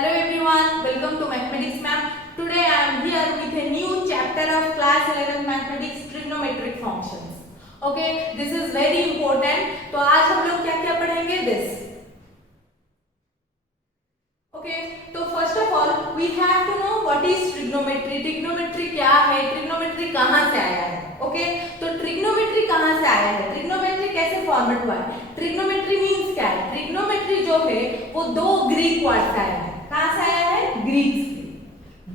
Hello everyone, welcome to Mathematics Ma'am. Today I am here with a new chapter of class 11 Mathematics Trigonometric Functions. Okay, this is very important. तो आज हम लोग क्या-क्या पढ़ेंगे this. Okay, तो first of all we have to know what is trigonometry. Trigonometry क्या है? Trigonometry कहाँ से आया है? Okay, तो trigonometry कहाँ से आया है? Trigonometry कैसे फॉर्मेट हुआ है? Trigonometry means क्या है? Trigonometry जो है वो दो ग्रीक वर्ड से आया है. कहाँ से आया है? ग्रीक से.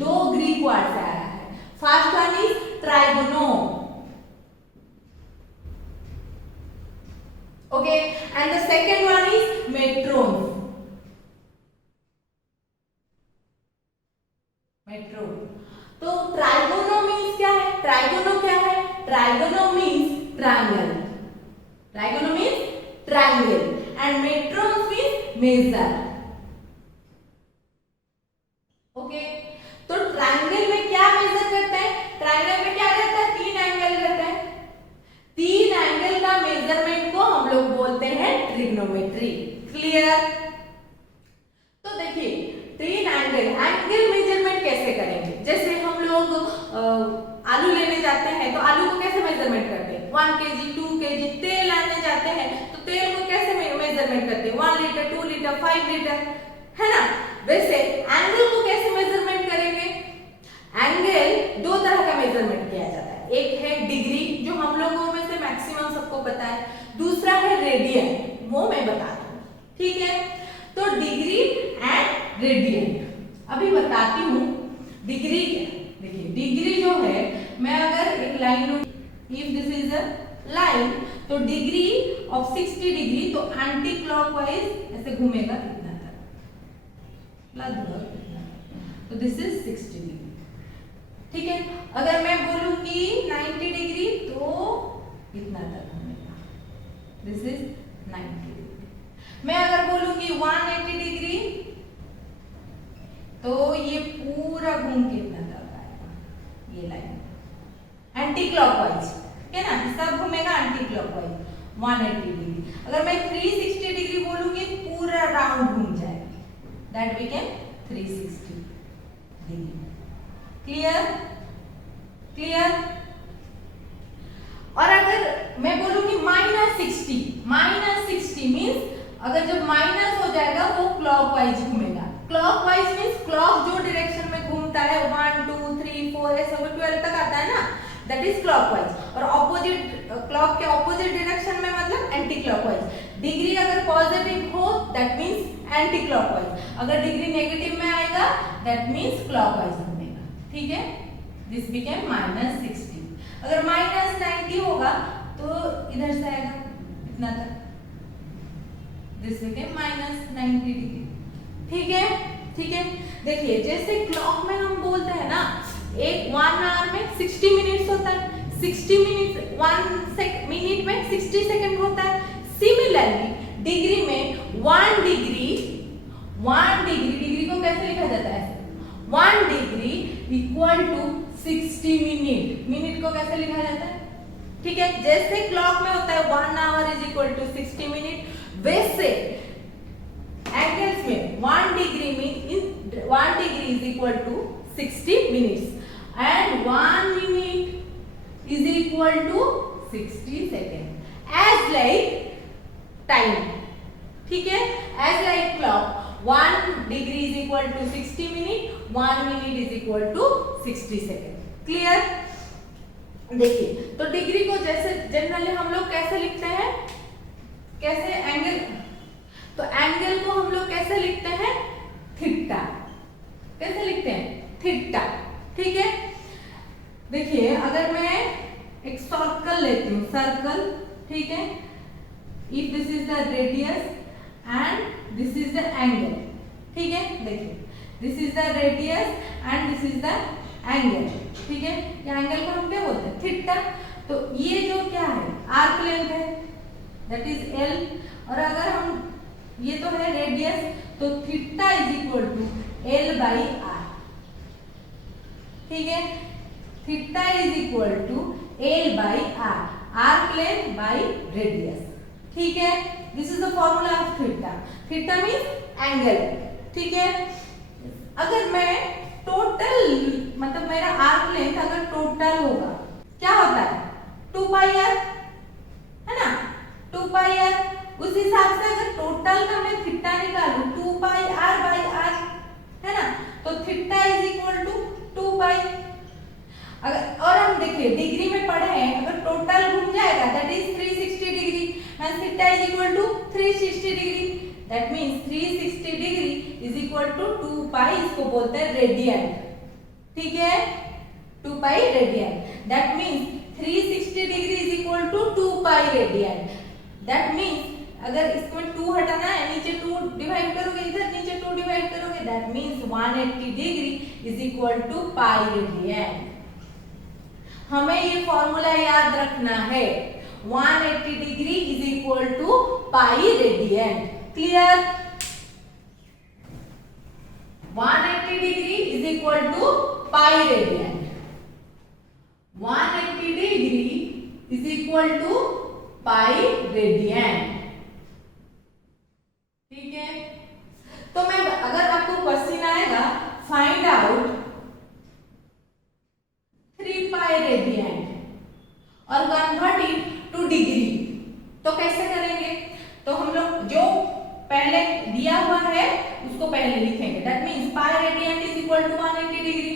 दो ग्रीक वर्ड से आया है. First one is trigono. Okay, and the second one is metron. Metron. तो ट्राइगोनो मीन्स क्या है? ट्राइगोनो क्या है? Trigono means triangle. Trigono means triangle and metron means measure. Okay, तो ट्रायंगल में क्या मेजर करते हैं? ट्रायंगल में क्या रहता है? तीन एंगल रहता है. तीन एंगल का मेजरमेंट को हम लोग बोलते हैं ट्रिग्नोमेट्री. क्लियर? तो देखिए तीन एंगल मेजरमेंट कैसे करेंगे? जैसे हम लोग आलू लेने जाते हैं तो आलू को कैसे मेजरमेंट करते हैं? 1 kg 2 kg. तेल लाने जाते हैं तो तेल को कैसे मेजरमेंट करते हैं? 1 लीटर 2 लीटर 5 लीटर, है ना? वैसे एंगल को कैसे मेजरमेंट करेंगे? एंगल दो तरह का मेजरमेंट किया जाता है. एक है डिग्री, जो हम लोगों में से मैक्सिमम सबको पता है. दूसरा है रेडियन, वो मैं बताती हूँ. ठीक है, तो डिग्री एंड रेडियन अभी बताती हूँ. डिग्री क्या? देखिए डिग्री जो है, मैं अगर एक लाइन लूं, if this is a line, तो डिग्री ऑफ 60 डिग्री, तो एंटी क्लॉकवाइज ऐसे घूमेगा कितना तक? लगभग. तो दिस इज 60 डिग्री. ठीक है, अगर मैं बोलूंगी 90 डिग्री तो कितना तक घूमेगा? This is 90 degree. मैं अगर बोलूंगी 180 डिग्री तो ये पूरा घूम के कितना तक आएगा? ये लाइन एंटी क्लॉकवाइज है ना, सब घूमेगा एंटी क्लॉकवाइज 180 डिग्री. अगर मैं 360 डिग्री बोलूंगी पूरा राउंड घूम जाएगा. That became 360 degree. Clear? Clear? और अगर मैं बोलूंगी -60 मींस अगर जब माइनस हो जाएगा वो क्लॉकवाइज घूमेगा. क्लॉकवाइज मींस क्लॉक जो डायरेक्शन में घूमता है 1 2 3 4 ऐसे 12 तक आता है ना, दैट इज क्लॉकवाइज. और ऑपोजिट क्लॉक के ऑपोजिट डायरेक्शन में मतलब एंटी क्लॉकवाइज. डिग्री अगर पॉजिटिव हो दैट मींस एंटी क्लॉकवाइज. अगर डिग्री नेगेटिव में आएगा दैट मींस क्लॉकवाइज घूमेगा. ठीक है, दिस बिकेम -60. अगर -90 होगा तो इधर से आएगा इतना तक. This became -90 degree. ठीक है, ठीक है. देखिए जैसे क्लॉक में हम बोलते हैं ना, एक 1 आवर में 60 मिनट्स होता है. 60 मिनट 1 मिनट में 60 सेकंड होता है. सिमिलरली डिग्री में 1 डिग्री को कैसे लिखा जाता है? 1 degree equal to 60 minute. Minute को कैसे लिखा जाता है? ठीक है, जैसे क्लॉक में होता है 1 hour is equal to 60 minute, वैसे एंगल्स में 1 degree is equal to 60 minutes and 1 minute is equal to 60 second as like time. ठीक है, as like clock 1 degree is equal to 60 minute, 1 minute is equal to 60 second. Clear? देखिए तो degree को जैसे generally हम लोग कैसे लिखते हैं? कैसे एंगल, तो एंगल को हम लोग कैसे लिखते हैं? थीटा. कैसे लिखते हैं? थीटा. ठीक है, देखिए अगर मैं एक सर्कल लेती हूँ, सर्कल. ठीक है, if this is the radius and this is the angle. ठीक है, देखिए this is the radius and this is the angle. ठीक है, ये एंगल को हम क्या बोलते हैं? थीटा. तो ये जो क्या है? आर्क लेंथ है, दैट इज L. और अगर हम ये तो है रेडियस, तो theta is equal to L/R. ठीक है, theta is equal to L/R, arc length by radius. ठीक है, this is the formula of theta. Theta means angle. ठीक है, अगर मैं टोटल मतलब मेरा आर्क लेंथ अगर टोटल होगा क्या होता है 2 पाई आर, है ना, 2 पाई आर। उस हिसाब से अगर टोटल का मैं थीटा निकालूं 2 पाई आर बाई आर, है ना, तो थीटा इज इक्वल टू 2 पाई। अगर और हम देखिए डिग्री में पढ़े हैं, अगर टोटल घूम जाएगा that is 360 degree, and theta is equal to 360 degree, that means 360 degree is equal to 2 pi, इसको बोलते हैं रेडियन। ठीक है, 2 pi radian, that means 360 degree is equal to 2 pi radian. That means अगर इसमें 2 हटाना है, नीचे 2 डिवाइड करोगे, इधर नीचे 2 डिवाइड करोगे, that means 180 degree is equal to pi radian. हमें ये फॉर्मूला याद रखना है, 180 degree is equal to pi radian. Clear? 180 degree is equal to pi radian. 180 degree is equal to pi radian. ठीक है, तो मैं अगर आपको क्वेश्चन आएगा फाइंड आउट 3 पाई रेडियन और कन्वर्ट इट टू डिग्री, तो कैसे करेंगे? तो हम लोग जो पहले दिया हुआ है उसको पहले लिखेंगे, that means pi radian is equal to 180 degree,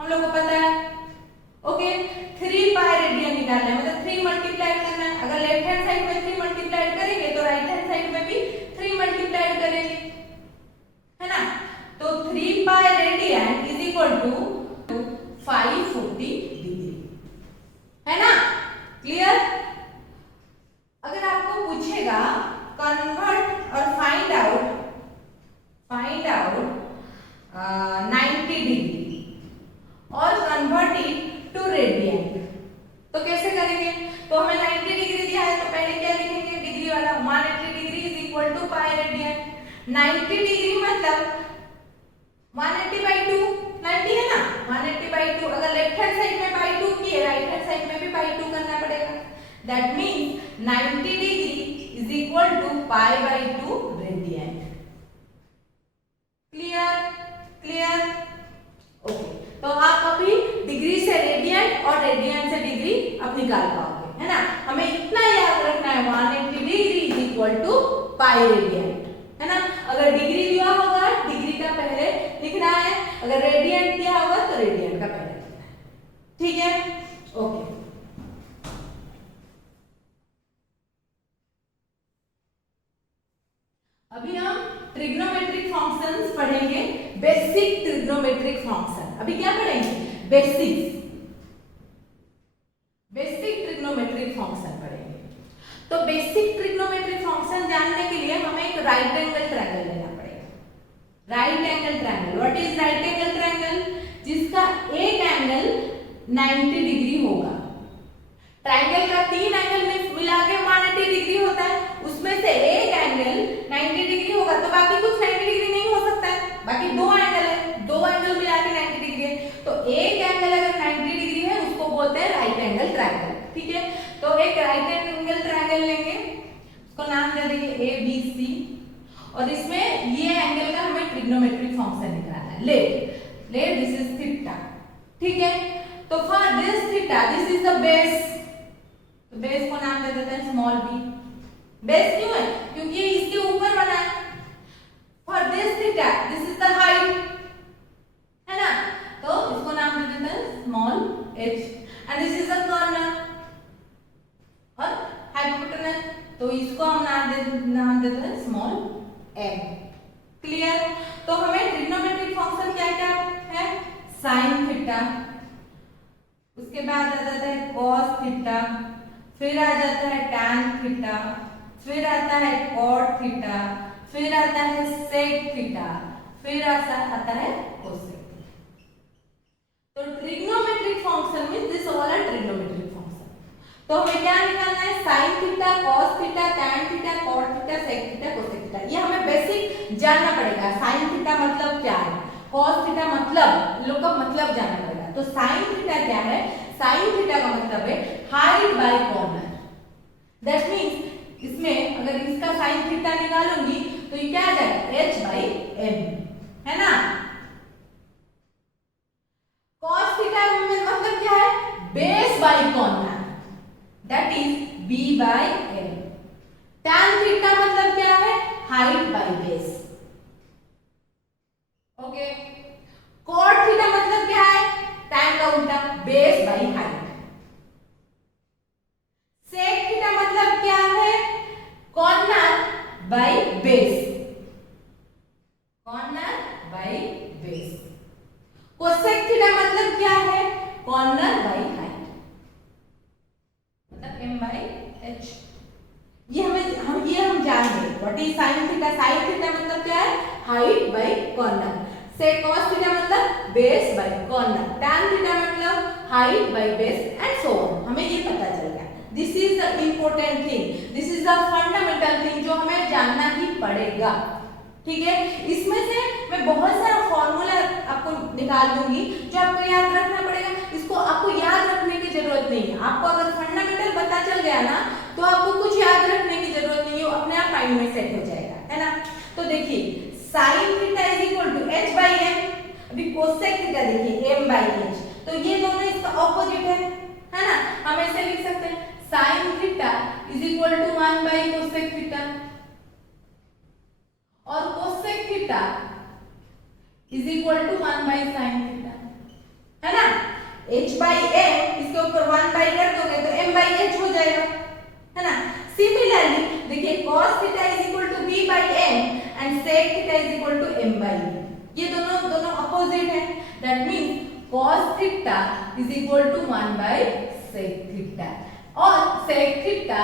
हम लोग को पता है। ओके, 3 पाई रेडियन निकालना है, मतलब 3 मल्टीप्लाई करना है। अगर लेफ्ट हैंड साइड में 3 मल्टीप्लाई करेंगे तो राइट हैंड साइड में भी 3 मल्टीप्लाई करेंगे, है ना। तो 3 pi radian is equal to 540 degree, है ना। क्लियर? अगर आपको पूछेगा कन्वर्ट और फाइंड आउट 90 डिग्री और कन्वर्ट इट टू रेडियन, तो कैसे करेंगे? तो हमें 90 डिग्री दिया है, तो पहले क्या लिखेंगे? डिग्री वाला 180 degree is equal to pi radian. 90 degree मतलब 180 बाई 2, 90 है ना, 180 बाई 2। अगर लेफ्ट हैंड साइड में बाई 2 किए, राइट हैंड साइड में भी बाई 2 करना पड़ेगा, that means 90 degree is equal to pi by 2 radian. Clear? Clear? Okay, तो आप अभी डिग्री से रेडियन और रेडियन से डिग्री आप निकाल पाओगे, है ना। हमें इतना याद रखना है 180 degree is equal to pi radian, है ना। अगर डिग्री दिया होगा डिग्री का पहले लिखना है, अगर रेडियन दिया होगा तो रेडियन का पहले लिखना है। ठीक है, ओके। अभी हम ट्रिग्नोमेट्रिक फंक्शंस पढ़ेंगे, बेसिक ट्रिग्नोमेट्रिक फंक्शन। अभी क्या पढ़ेंगे? बेसिक ट्रिग्नोमेट्रिक फंक्शन पढ़ेंगे। तो बेसिक ट्रिग्नोमेट्रिक फंक्शन जानने के लिए हमें एक राइट एंगल ट्रायंगल लेना पड़ेगा। Right angle triangle, what is right angle triangle? जिसका एक एंगल 90 डिग्री होगा। ट्रायंगल का 3 एंगल में मिला के 180 डिग्री होता है, उसमें से एक एंगल 90 डिग्री होगा, तो बाकी कुछ 90 डिग्री नहीं हो सकता है। बाकी 2 एंगल है, 2 एंगल मिला के 90 डिग्री है, तो एक एंगल अगर 90 डिग्री है उसको बोलते हैं राइट एंगल ट्रायंगल। ठीक है, तो एक राइट एंगल ट्रायंगल लेंगे, उसको नाम दे देंगे ABC, और इसमें ये एंगल का हमें ट्रिग्नोमेट्रिक फंक्शन निकालना है। Let this is theta. ठीक है, तो for this theta this is the base, तो बेस को नाम दे देते हैं स्मॉल b। बेस क्यों है? क्योंकि ये इसके ऊपर बना है। For this theta this is the height, है ना, तो इसको नाम दे देते हैं small h, and this is the corner और हाइपोटेनस, तो इसको हम नाम देते हैं स्मॉल m। क्लियर? तो हमें ट्रिग्नोमेट्रिक फंक्शन क्या क्या है? साइन थीटा, उसके बाद आ जाता है कॉस थीटा, फिर आ जाता है टैन थीटा, फिर आता है कॉट थीटा, फिर आता है सेक थीटा, फिर आता है कोसेक थीटा। तो trigonometric function means this all are trigonometric function. तो हमें क्या निकालना है? Sine theta, cos theta, tan theta, cot theta, sec theta, cosec theta. ये हमें बेसिक जानना पड़ेगा। साइन थीटा मतलब क्या है, कॉस थीटा मतलब, लोग का मतलब जानना पड़ेगा। तो साइन थीटा क्या है? साइन थीटा का मतलब है height by corner. That means इसमें अगर इसका साइन थीटा निकालूंगी तो ये क्या आ जाएगा? h बाई m, है ना। cos थीटा में मतलब क्या है, base by corner, that is b by m। tan theta मतलब क्या है, height by base. Okay, cot theta मतलब क्या है, tan का उल्टा, base by height. sec theta मतलब क्या है, corner by base, corner by base. cosec theta मतलब क्या है, कॉर्नर बाय हाइट, मतलब m बाय h। ये हम जानेंगे what is sin theta. sin theta मतलब क्या है, height by corner. sec cos theta मतलब base by corner. tan theta मतलब height by base and so on. हमें ये पता चल गया। This is the important thing, this is the fundamental thing जो हमें जानना ही पड़ेगा। ठीक है, इसमें से मैं बहुत सारा फॉर्मूला आपको निकाल दूंगी जो आपको याद रखना पड़ेगा। इसको आपको याद रखने की जरूरत नहीं है। आपको अगर फंडामेंटल पता चल गया ना तो आपको कुछ याद रखने की जरूरत नहीं है, वो अपने आप माइंड में सेट हो जाएगा, है ना। तो देखिए sin theta is equal to h by m। अभी cosec थीटा देखिए m बाई h, तो ये दोनों इसका ऑपोजिट है ना। हम ऐसे लिख सकते हैं sin theta is equal to 1 by cosec theta, और cosec theta is equal to 1 by sin theta, है ना। h बाई m इसके ऊपर 1 बाई कर दोगे तो m बाई h हो जाएगा, है ना। सिमिलरली देखिए cos theta is equal to b by m and sec theta is equal to m by b। ये दोनों अपोजिट है, that means cos theta is equal to 1 by sec theta और sec theta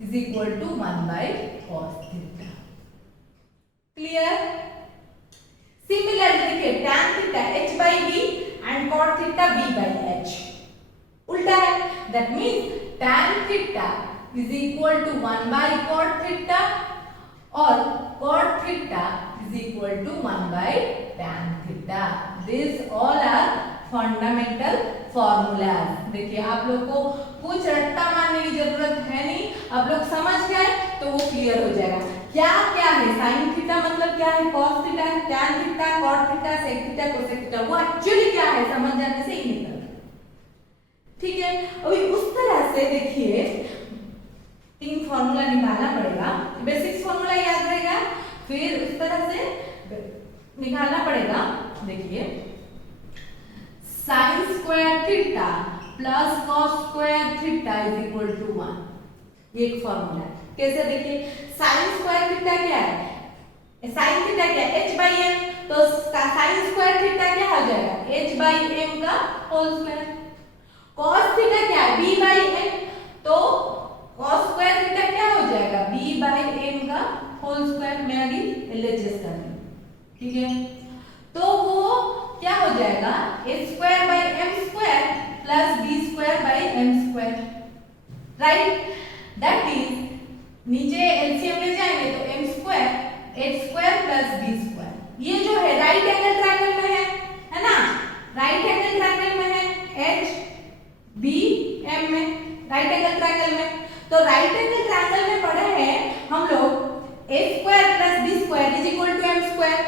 is equal to 1 by cos theta. Clear. Similarly देखिए tan theta h by b and cot theta b by h उल्टा है, that means tan theta is equal to 1 by cot theta और cot theta is equal to 1 by tan theta. This all are fundamental formulas. देखिए आप लोग को कुछ रट्टा मारने की जरूरत है नहीं, आप लोग समझ गए तो वो क्लियर हो जाएगा। क्या क्या है, sin थीटा मतलब क्या है, cos थीटा है, tan theta, cot theta, sec theta, cosec theta, वो एक्चुअली क्या है समझ जाने से ही निकल। ठीक है, अभी उस तरह से देखिए 3 फॉर्मूला निकालना पड़ेगा। बेसिक्स फॉर्मूला याद रहेगा, फिर उस तरह से निकालना पड़ेगा। देखिए sin square theta plus cos square theta is equal to 1, ये एक फॉर्मूला है। कैसे देखिए, sin स्क्वायर थीटा क्या है, sin थीटा क्या है, h बाई m, तो sin स्क्वायर थीटा क्या हो जाएगा, h बाई m का होल स्क्वायर। cos थीटा क्या है, b बाई m, तो cos स्क्वायर थीटा क्या हो जाएगा, b बाई m का होल स्क्वायर। मैं अभी एलएचएस कर रही हूं, ठीक है। तो वो क्या हो जाएगा, a square by m square plus b square by m square, right. That is नीचे एलसीएम ले जाएंगे तो m square h square plus b square, ये जो है राइट एंगल ट्रायंगल में है ना, राइट एंगल ट्रायंगल में है h b m में, राइट एंगल ट्रायंगल में। तो राइट एंगल ट्रायंगल में पढ़े हैं हम लोग a square plus b square is equal to m square,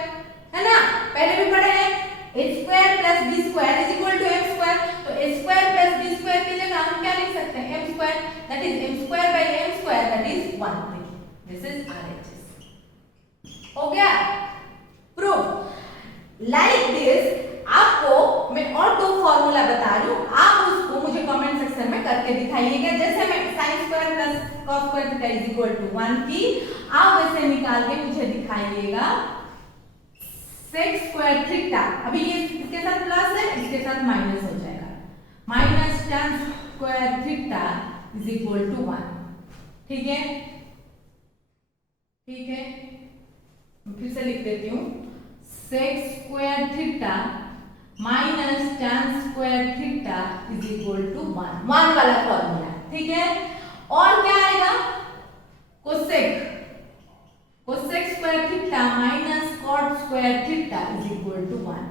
है ना। पहले भी पढ़े हैं a square plus b square is equal to m square, तो a square plus b square की जगह हम क्या लिख सकते हैं, m square, that is m square by m square, that is 1। This is RHS। हो गया प्रूफ। लाइक दिस आपको मैं और 2 फॉर्मूला बता रही हूं, आप उसको मुझे कमेंट सेक्शन में करके दिखाइएगा। जैसे मैं sin square plus cos square theta is equal to 1 की, आप वैसे निकाल के मुझे दिखाइएगा sec स्क्वायर थीटा। अभी ये इसके साथ प्लस है, इसके साथ माइनस हो जाएगा, minus tan square theta is equal to 1। ठीक है, ठीक है, फिर से लिख देती हूँ, sec square theta minus tan square theta is equal to 1 वाला फॉर्मूला, ठीक है। और क्या आएगा, cosec square theta minus cot square theta is equal to 1।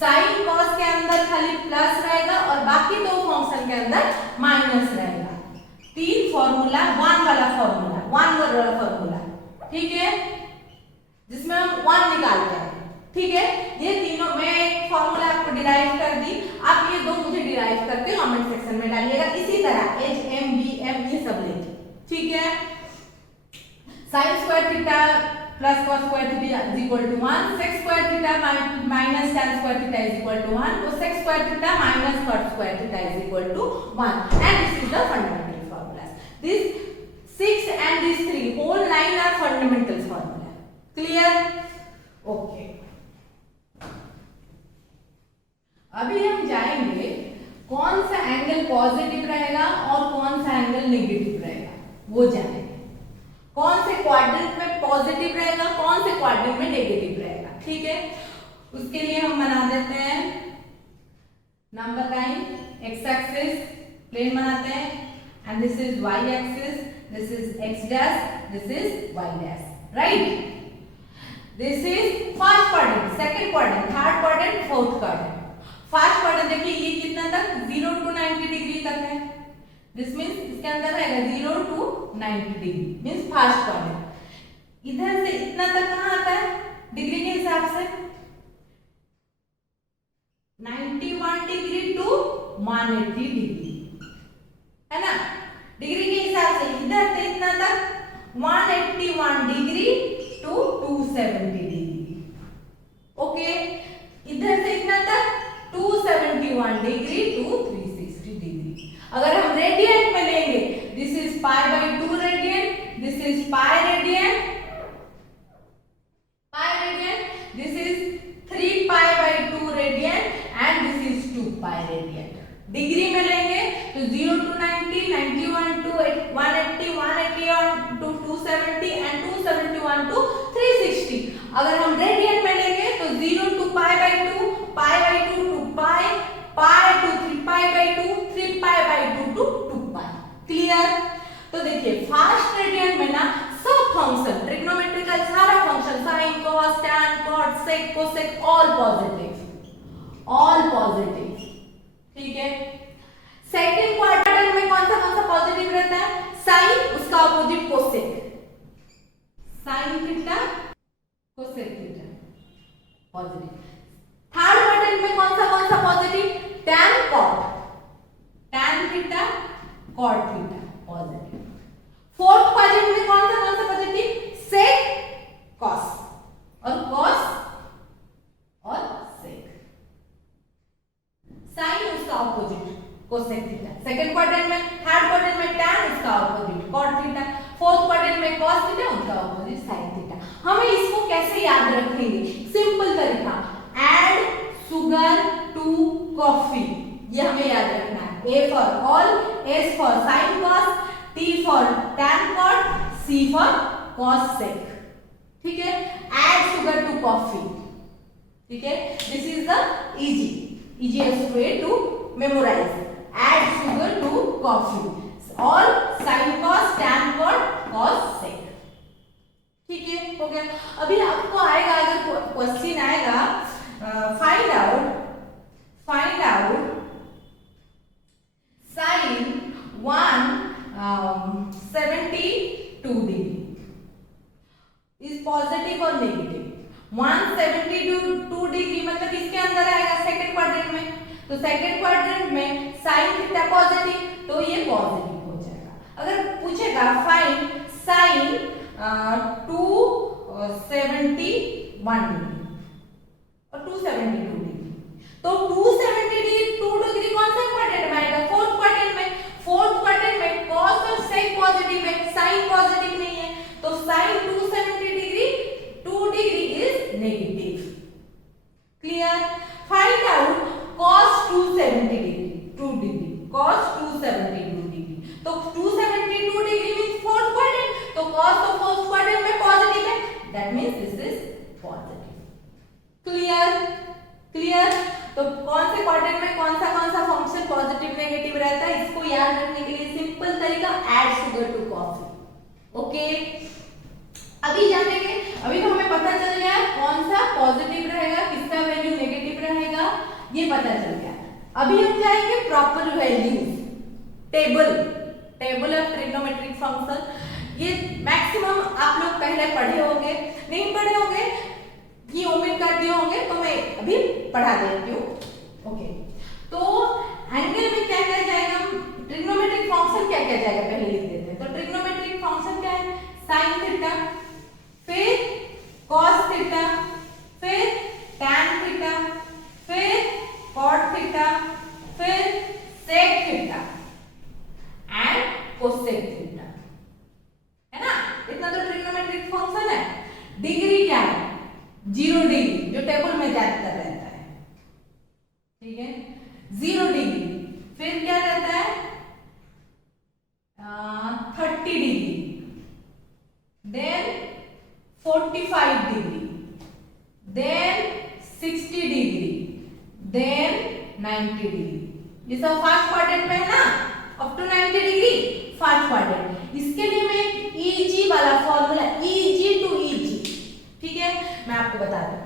Sine cos के अंदर खाली प्लस रहेगा और बाकी 2 फंक्शन के अंदर माइनस रहेगा। 3 फॉर्मूला, 1 वाला फॉर्मूला, ठीक है, जिसमें हम 1 निकालते हैं। ठीक है, ये तीनों मैं एक फॉर्मूला आपको डिराइव कर दी, आप ये दो मुझे डिराइव करके कमेंट सेक्शन में डालिएगा। इसी तरह एच एम बी एम ये सब लेके, ठीक है। Sine square theta plus cos square theta is equal to 1, sec square theta minus tan square theta is equal to 1, cosec square theta minus cot square theta is equal to 1, and this is the fundamental formulas. These 6 and these 3 whole 9 are fundamentals formula. Clear? Okay. अभी हम जाएंगे कौन सा angle positive रहेगा और कौन सा angle negative रहेगा, वो जानेंगे। कौन से क्वाड्रेंट में पॉजिटिव रहेगा, कौन से क्वाड्रेंट में नेगेटिव रहेगा, ठीक है। उसके लिए हम बना देते हैं number line, X axis plane बनाते हैं, and this is Y axis, this is X dash, this is Y dash, right. This is first quadrant, second quadrant, third quadrant, fourth quadrant. First quadrant देखिए ये कितना तक 0 to 90 degree तक है, this means इसके अंदर रहेगा 0 to 90 degree means first quadrant. इधर से इतना तक कहां आता है डिग्री के हिसाब से, 91 डिग्री टू 180 डिग्री, है ना, डिग्री के हिसाब से। इधर से इतना तक 181 डिग्री टू 270 डिग्री, ओके। इधर से इतना तक 271 डिग्री टू 360 डिग्री। अगर हम रेडियंट में लेंगे, this is pi by 2 radiant, this is pi radiant, this is 3 pi by 2 radiant, and this is 2 pi radiant. Degree में लेंगे तो 0 to 90, 91 to 180, 181 to 270, and 271 to 360। अगर हम रेडियंट में लेंगे तो 0 to pi by 2, pi by 2 to pi, pi to 3 pi by 2, 3 pi by 2 to 2 pi. Clear? तो देखिए फर्स्ट रेडियंट में ना सब फंक्शन ट्रिग्नोमेट्रिकल सारा function sine cos tan cot sec cosec all positive, all positive, ठीक है। Second quadrant में कौन सा पॉजिटिव रहता है, साइन, उसका opposite cosec, sine theta cosec theta positive. Third quadrant में कौन सा positive, tan cot, tan theta cot theta positive. Fourth quadrant में कौन सा पॉजिटिव, सेक कॉस, और कॉस और सेक, साइन उसका opposite cosec theta. Second quadrant में, थर्ड क्वाड्रेंट में टैन उसका opposite cot theta, fourth quadrant में कॉस थीटा उसका अपोजिट साइन थीटा। हमें इसको कैसे याद रखेंगे, सिंपल तरीका, ऐड सुगर टू कॉफी, ये हमें याद रखना है। A for all, S for sine cos, T for tan cot, C for cos sec, ठीक है। ऐड शुगर टू कॉफी, ठीक है। This is the easiest way to memorize. Add sugar to coffee. All sin cos tan cot cos sec. ठीक है, हो गया। अभी आपको आएगा, अगर क्वेश्चन आएगा find out sin 172 degree is positive और नेगेटिव। 172 डिग्री मतलब इसके अंदर आएगा सेकंड क्वाड्रेंट में, तो सेकंड क्वाड्रेंट में साइन थीटा पॉजिटिव, तो ये पॉजिटिव हो जाएगा। अगर पूछेगा फाइंड साइन 271 डिग्री और 272 डिग्री, तो 272 डिग्री कौन सा क्वाड्रेंट में आएगा, फोर्थ क्वाड्रेंट में। फोर्थ क्वाड्रेंट में कॉस और सेक पॉजिटिव है, साइन पॉजिटिव नहीं है, तो sine 270 degree 2 degree is negative. Clear? Find out cos 270 degree 2 degree, cos 272 degree, तो 272 डिग्री मींस फोर्थ क्वाड्रेंट, तो cos तो फोर्थ क्वाड्रेंट में पॉजिटिव है, that means this is positive. Clear? तो कौन से क्वाड्रेंट में कौन सा फंक्शन पॉजिटिव नेगेटिव रहता है, इसको याद रखने के लिए सिंपल तरीका, add sugar to coffee. Okay, अभी जानेंगे, अभी तो हमें पता चल गया कौन सा पॉजिटिव रहेगा, किसका वैल्यू नेगेटिव रहेगा, ये पता चल गया। अभी हम जाएंगे proper values, table of trigonometric function. ये मैक्सिमम आप लोग पहले पढ़े होंगे, नहीं पढ़े होंगे ये ओमिट कर दिए होंगे तो मैं अभी पढ़ा देती हूँ। ओके, तो एंगल में क्या क्या जाएगा, ट्रिग्नोमेट्रिक फंक्शन क्या क्या जाएगा पहले लिख देते हैं। तो ट्रिग्नोमेट्रिक फंक्शन क्या है, साइन थीटा, फिर कॉस थीटा, फिर टैन थीटा, फिर कॉट थीटा, फिर sec theta and cosec theta, है ना। इतना तो ट्रिग्नोमेट्रिक फंक्शन है। डिग्री क्या है, 0 डिग्री, जो टेबल में ज्यादातर रहता है, ठीक है, 0 डिग्री। फिर क्या रहता है 30 degree, then 45 degree, then 60 degree, then 90 degree. ये सब फर्स्ट क्वाड्रेंट में है ना, up to 90 degree first quadrant. इसके लिए मैं ईजी वाला फॉर्मूला, ईजी टू ईजी, ठीक है, मैं आपको बता दूं।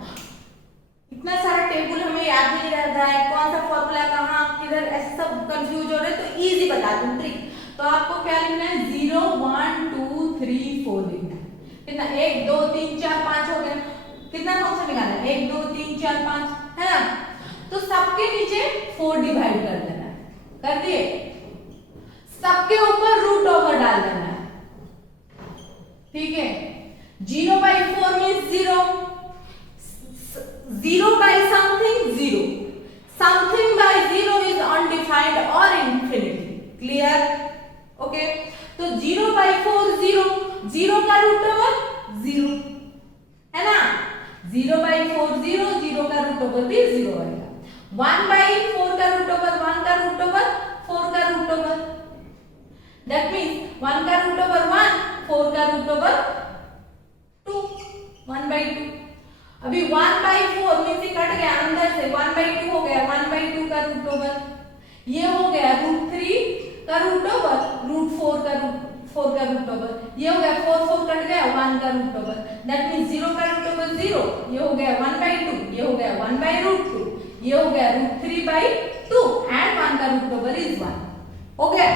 इतना सारा टेबल हमें याद नहीं रह रहा है, कौन सा फॉर्मूला कहाँ किधर, ऐसे सब कंफ्यूज हो रहे हैं, तो इजी बता दूं ट्रिक। तो आपको क्या लिखना है, 0 1 2 3 4 लिखना है। कितना, 1 2 3 4 5 हो गया। कितना फंक्शन निकालना है, 1 2 3 4 5, है ना। तो सबके नीचे 4 डिवाइड कर देना है, कर दिए। सबके ऊपर रूट ओवर डाल देना है, ठीक है। 0/4 means 0, 0 by something 0, something by 0 is undefined or infinity, clear? Okay, तो 0/4 0, 0 का रूट ओवर 0, है ना। 0/4 0, 0 का रूट ओवर भी 0 आएगा। 1/4 का रूट ओवर 1 का रूट ओवर 4 का रूट ओवर, दैट मीन्स 1 का रूट ओवर 1, 4 का रूट ओवर 2, 1/2। अभी 1/4 मीन्स कट गया अंदर से, 1/2 हो गया, 1/2 का रूट ओवर, ये हो गया √3 का रूट ओवर, √4 का रूट ओवर, ये हो गया 4 4 कट गया, 1 का रूट ओवर, दैट मीन्स 0 का रूट ओवर 0, ये हो गया 1/2, ये हो गया 1/√2, ये हो गया √3/2 एंड 1 का रूट ओवर इज 1, हो गया।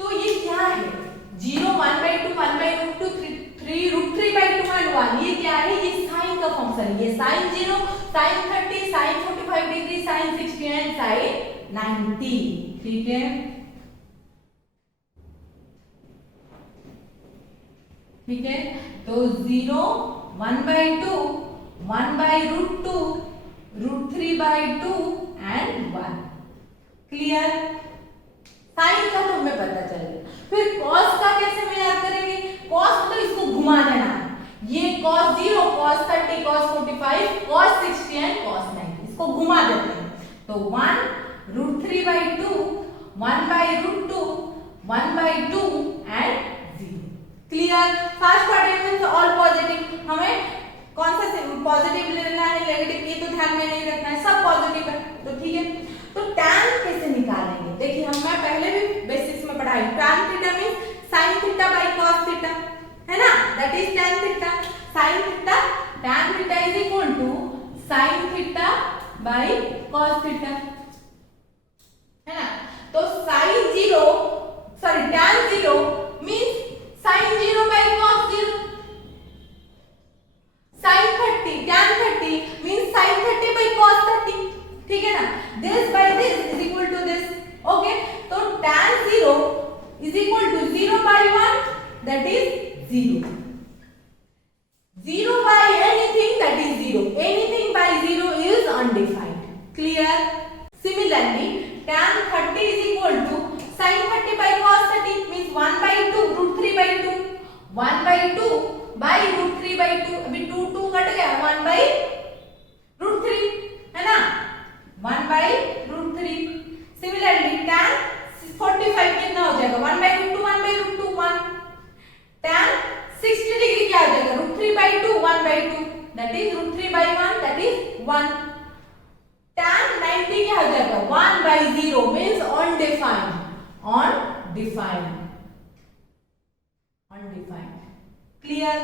तो ये क्या है, 0 1/2 1/√2 3 √3/2 एंड 1, ये क्या है, ये साइन का फंक्शन है। ये sin 0, sin 30, sin 45 degree, sin 60 and sin 90, ठीक है, ठीक है। तो 0 1/2 1/√2 √3/2 एंड 1, क्लियर। साइन का तो हमें पता चल गया। फिर cos का कैसे हम याद करेंगे, cos तो इसको घुमा देना है, ये cos 0, cos 30, cos 45, cos 60 and cos 90, इसको घुमा देते हैं। तो 1 √3/2 1/√2 1/2 and 0, clear. First quadrant means all positive, हमें कौन सा पॉजिटिव लेना है नेगेटिव ये तो ध्यान में नहीं रखना है, सब पॉजिटिव है, तो ठीक है। तो tan कैसे निकालेंगे, देखिए मैं पहले भी बेसिक्स में पढ़ाई, tan theta means sin theta by cos theta, है ना, that is tan theta. sin theta, tan theta is equal to sin theta by cos theta, है ना। तो sin 0 sorry tan 0 means sin 0 by cos 0, sin 30 tan 30 means sin 30 by cos 30, ठीक है ना। this by this is equal to this, okay। तो tan 0 is equal to 0/1, that is 0, 0 by anything, that is 0, anything by 0 is undefined, clear। Similarly tan 30 is equal to sin 30 by cos 30 means 1/2 √3/2, 1/2 by √3/2, अभी 2 2 cut गया, 1/√3, है ना, 1/√3। Similarly tan 45 कितना हो जाएगा, 1/√2 1/√2 1, tan 60 degree क्या हो जाएगा, √3/2 1/2, that is √3/1, that is 1। tan 90 क्या हो जाएगा, 1/0 means undefined, undefined, undefined, clear.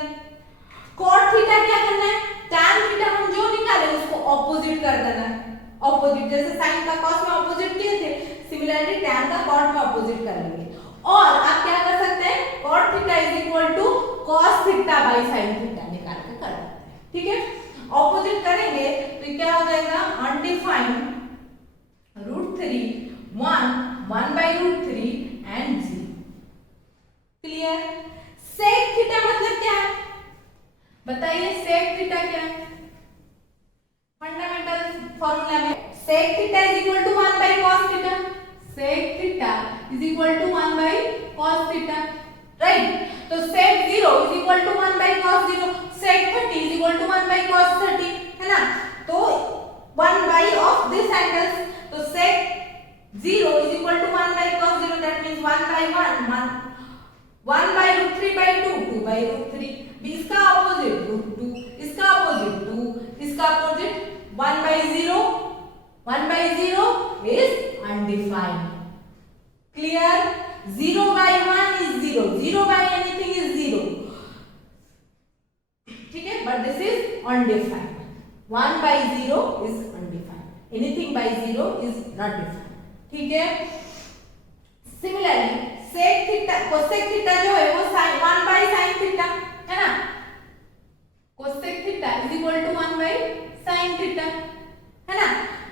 cot theta क्या करना है, tan थीटा हम जो निकाले उसको ऑपोजिट कर देना है, ऑपोजिट, जैसे sin का cos में ऑपोजिट किए थे, सिमिलरली tan का cot में ऑपोजिट करेंगे। और आप क्या कर सकते हैं, cot theta is equal to cos theta by sin theta निकाल के कर सकते हैं, ठीक है। करेंगे तो क्या हो जाएगा, undefined √3 1/√3 and 0। Clear. Sec theta मतलब क्या है बताइए, सेक थीटा क्या है? फंडामेंटल फॉर्मूला में sec theta is equal to 1/cos theta, sec theta is equal to 1/cos theta, right. तो sec 0 is equal to 1/cos 0, sec 30 is equal to 1/cos 30, है ना। तो 1 of this angles, तो sec 0 is equal to 1/cos 0, that means 1/√3/2, 2/√3। इसका opposite √2, इसका opposite 2, इसका opposite 1/0, 1/0 is undefined। Clear? 0/1 is 0, 0/anything is 0, ठीक है, but this is undefined। 1/0 is undefined, anything by 0 is not defined, ठीक है। Similarly sec theta cosec theta जो है वो 1/sin थीटा, है ना। cosec theta is equal to 1/sin theta, है ना।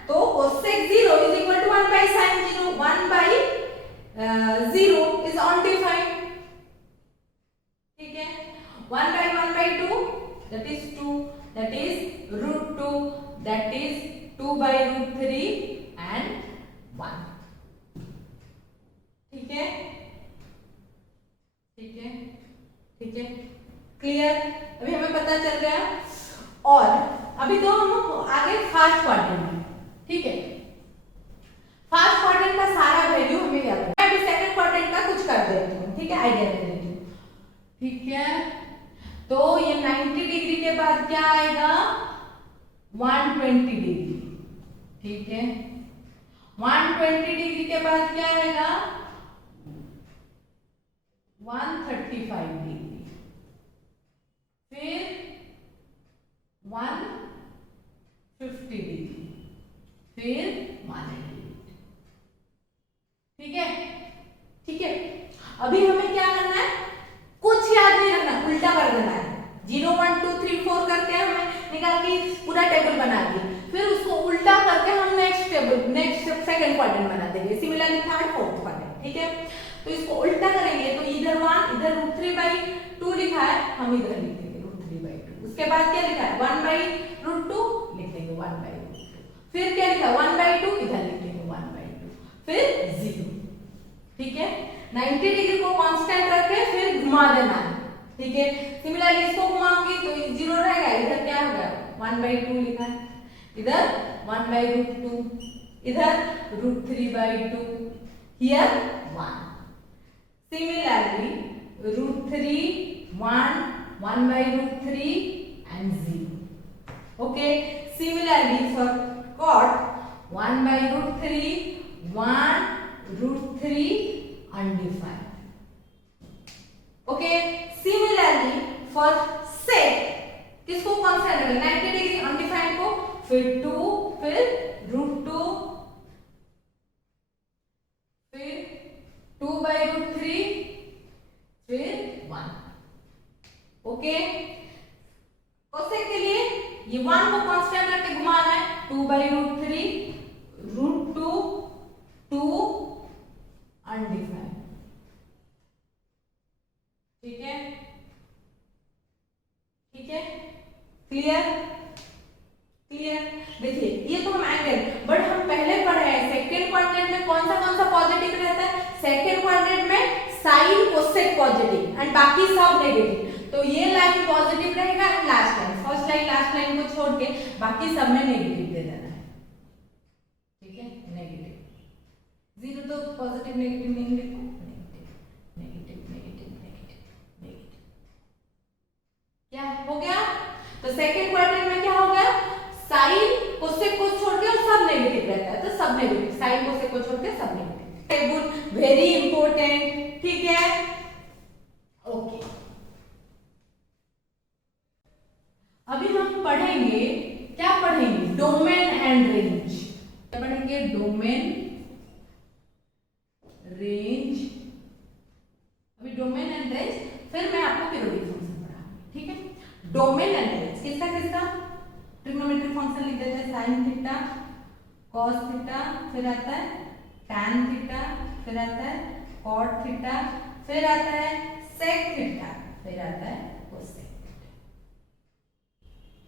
तो cosec 0 is equal to 1/sin 0, 1/0 is undefined, ठीक है। 1/1/2 that is 2, that is √2, that is 2/√3 and 1, ठीक है, ठीक है, ठीक है। क्लियर? अभी हमें पता चल गया। और अभी तो हम आगे फास्ट क्वाड्रेंट में, ठीक है। फास्ट क्वाड्रेंट का सारा वैल्यू हमें याद है। मैं अभी सेकंड क्वाड्रेंट का कुछ कर देती हूँ, ठीक है, आइडिया दे देती हूँ, ठीक है। तो ये 90 डिग्री के बाद क्या आएगा, 120 डिग्री, ठीक है। 120 डिग्री के बाद क्या आएगा, 135 डिग्री, फिर 150 डिग्री, फिर 180, ठीक है, ठीक है। अभी हमें क्या करना है, कुछ याद नहीं रखना, उल्टा कर देना है। 0 1 2 3 4 करके हमें निकाल के पूरा टेबल बना दिए, फिर उसको उल्टा करके हम नेक्स्ट सेकंड क्वाड्रेंट बना देंगे, सिमिलरली थर्ड फोर्थ क्वाड्रेंट, ठीक है। तो इसको उल्टा करेंगे तो इधर 1, इधर √3/2 लिखा है, हम इधर लिख देंगे √3/2। उसके बाद क्या लिखा है, 1/√2 लिख देंगे 1/√2, फिर क्या लिखा है 1/2, इधर लिख देंगे 1/2, फिर 0, ठीक है। 90 डिग्री को कांस्टेंट रख के फिर घुमा देना है, ठीक है। सिमिलरली इसको घुमाऊंगी तो 0 रहेगा, इधर क्या होगा 1/2 लिखा है, इधर 1/√2, इधर √3/2, here 1। Similarly √3 1 1/√3 and 0, okay। Similarly for cot 1/√3 1√3 undefined, okay। Similarly for sec, किसको कांस्टेंट रखेंगे 90 डिग्री अनडिफाइंड को, फिर 2, फिर √2, फिर 2/√3, फिर 1, ओके। कोसेक के लिए ये 1 को कांस्टेंट रख के घुमाना है, 2/√3 √2 2 अनडिफाइंड, ठीक है, ठीक है। क्लियर? क्लियर? देखिए ये तो हम एंगल, बट हम पहले पढ़े हैं सेकंड क्वाड्रेंट में कौन सा पॉजिटिव रहता है, सेकंड क्वाड्रेंट में साइन कोसेक पॉजिटिव एंड बाकी सब नेगेटिव। तो ये लाइन पॉजिटिव रहेगा and last line, first line last line को छोड़ के बाकी सब में नेगेटिव दे देना है, ठीक है। नेगेटिव 0 तो पॉजिटिव नेगेटिव नहीं लिखो, negative negative negative negative negative, क्या हो गया। तो सेकंड क्वाड्रेंट में क्या हो गया, साइन कोसेक को छोड़ के सब नेगेटिव रहता है, तो सब नेगेटिव, साइन कोसेक को छोड़ के सब नेगेटिव, टेबल वेरी इंपॉर्टेंट, ठीक है, ओके। अभी हम पढ़ेंगे, क्या पढ़ेंगे, डोमेन एंड रेंज, क्या पढ़ेंगे, डोमेन रेंज। अभी डोमेन एंड रेंज, फिर मैं आपको पीरियोडिक फंक्शन पढ़ाऊंगी, ठीक है। डोमेन एंड रेंज किसका किसका, ट्रिग्नोमेट्रिक फंक्शन फंक्शन लिख देते हैं साइन थीटा कॉस थीटा, फिर आता है टैन थीटा, फिर आता है कॉट थीटा, फिर आता है सेक थीटा, फिर आता है कोसेक थीटा।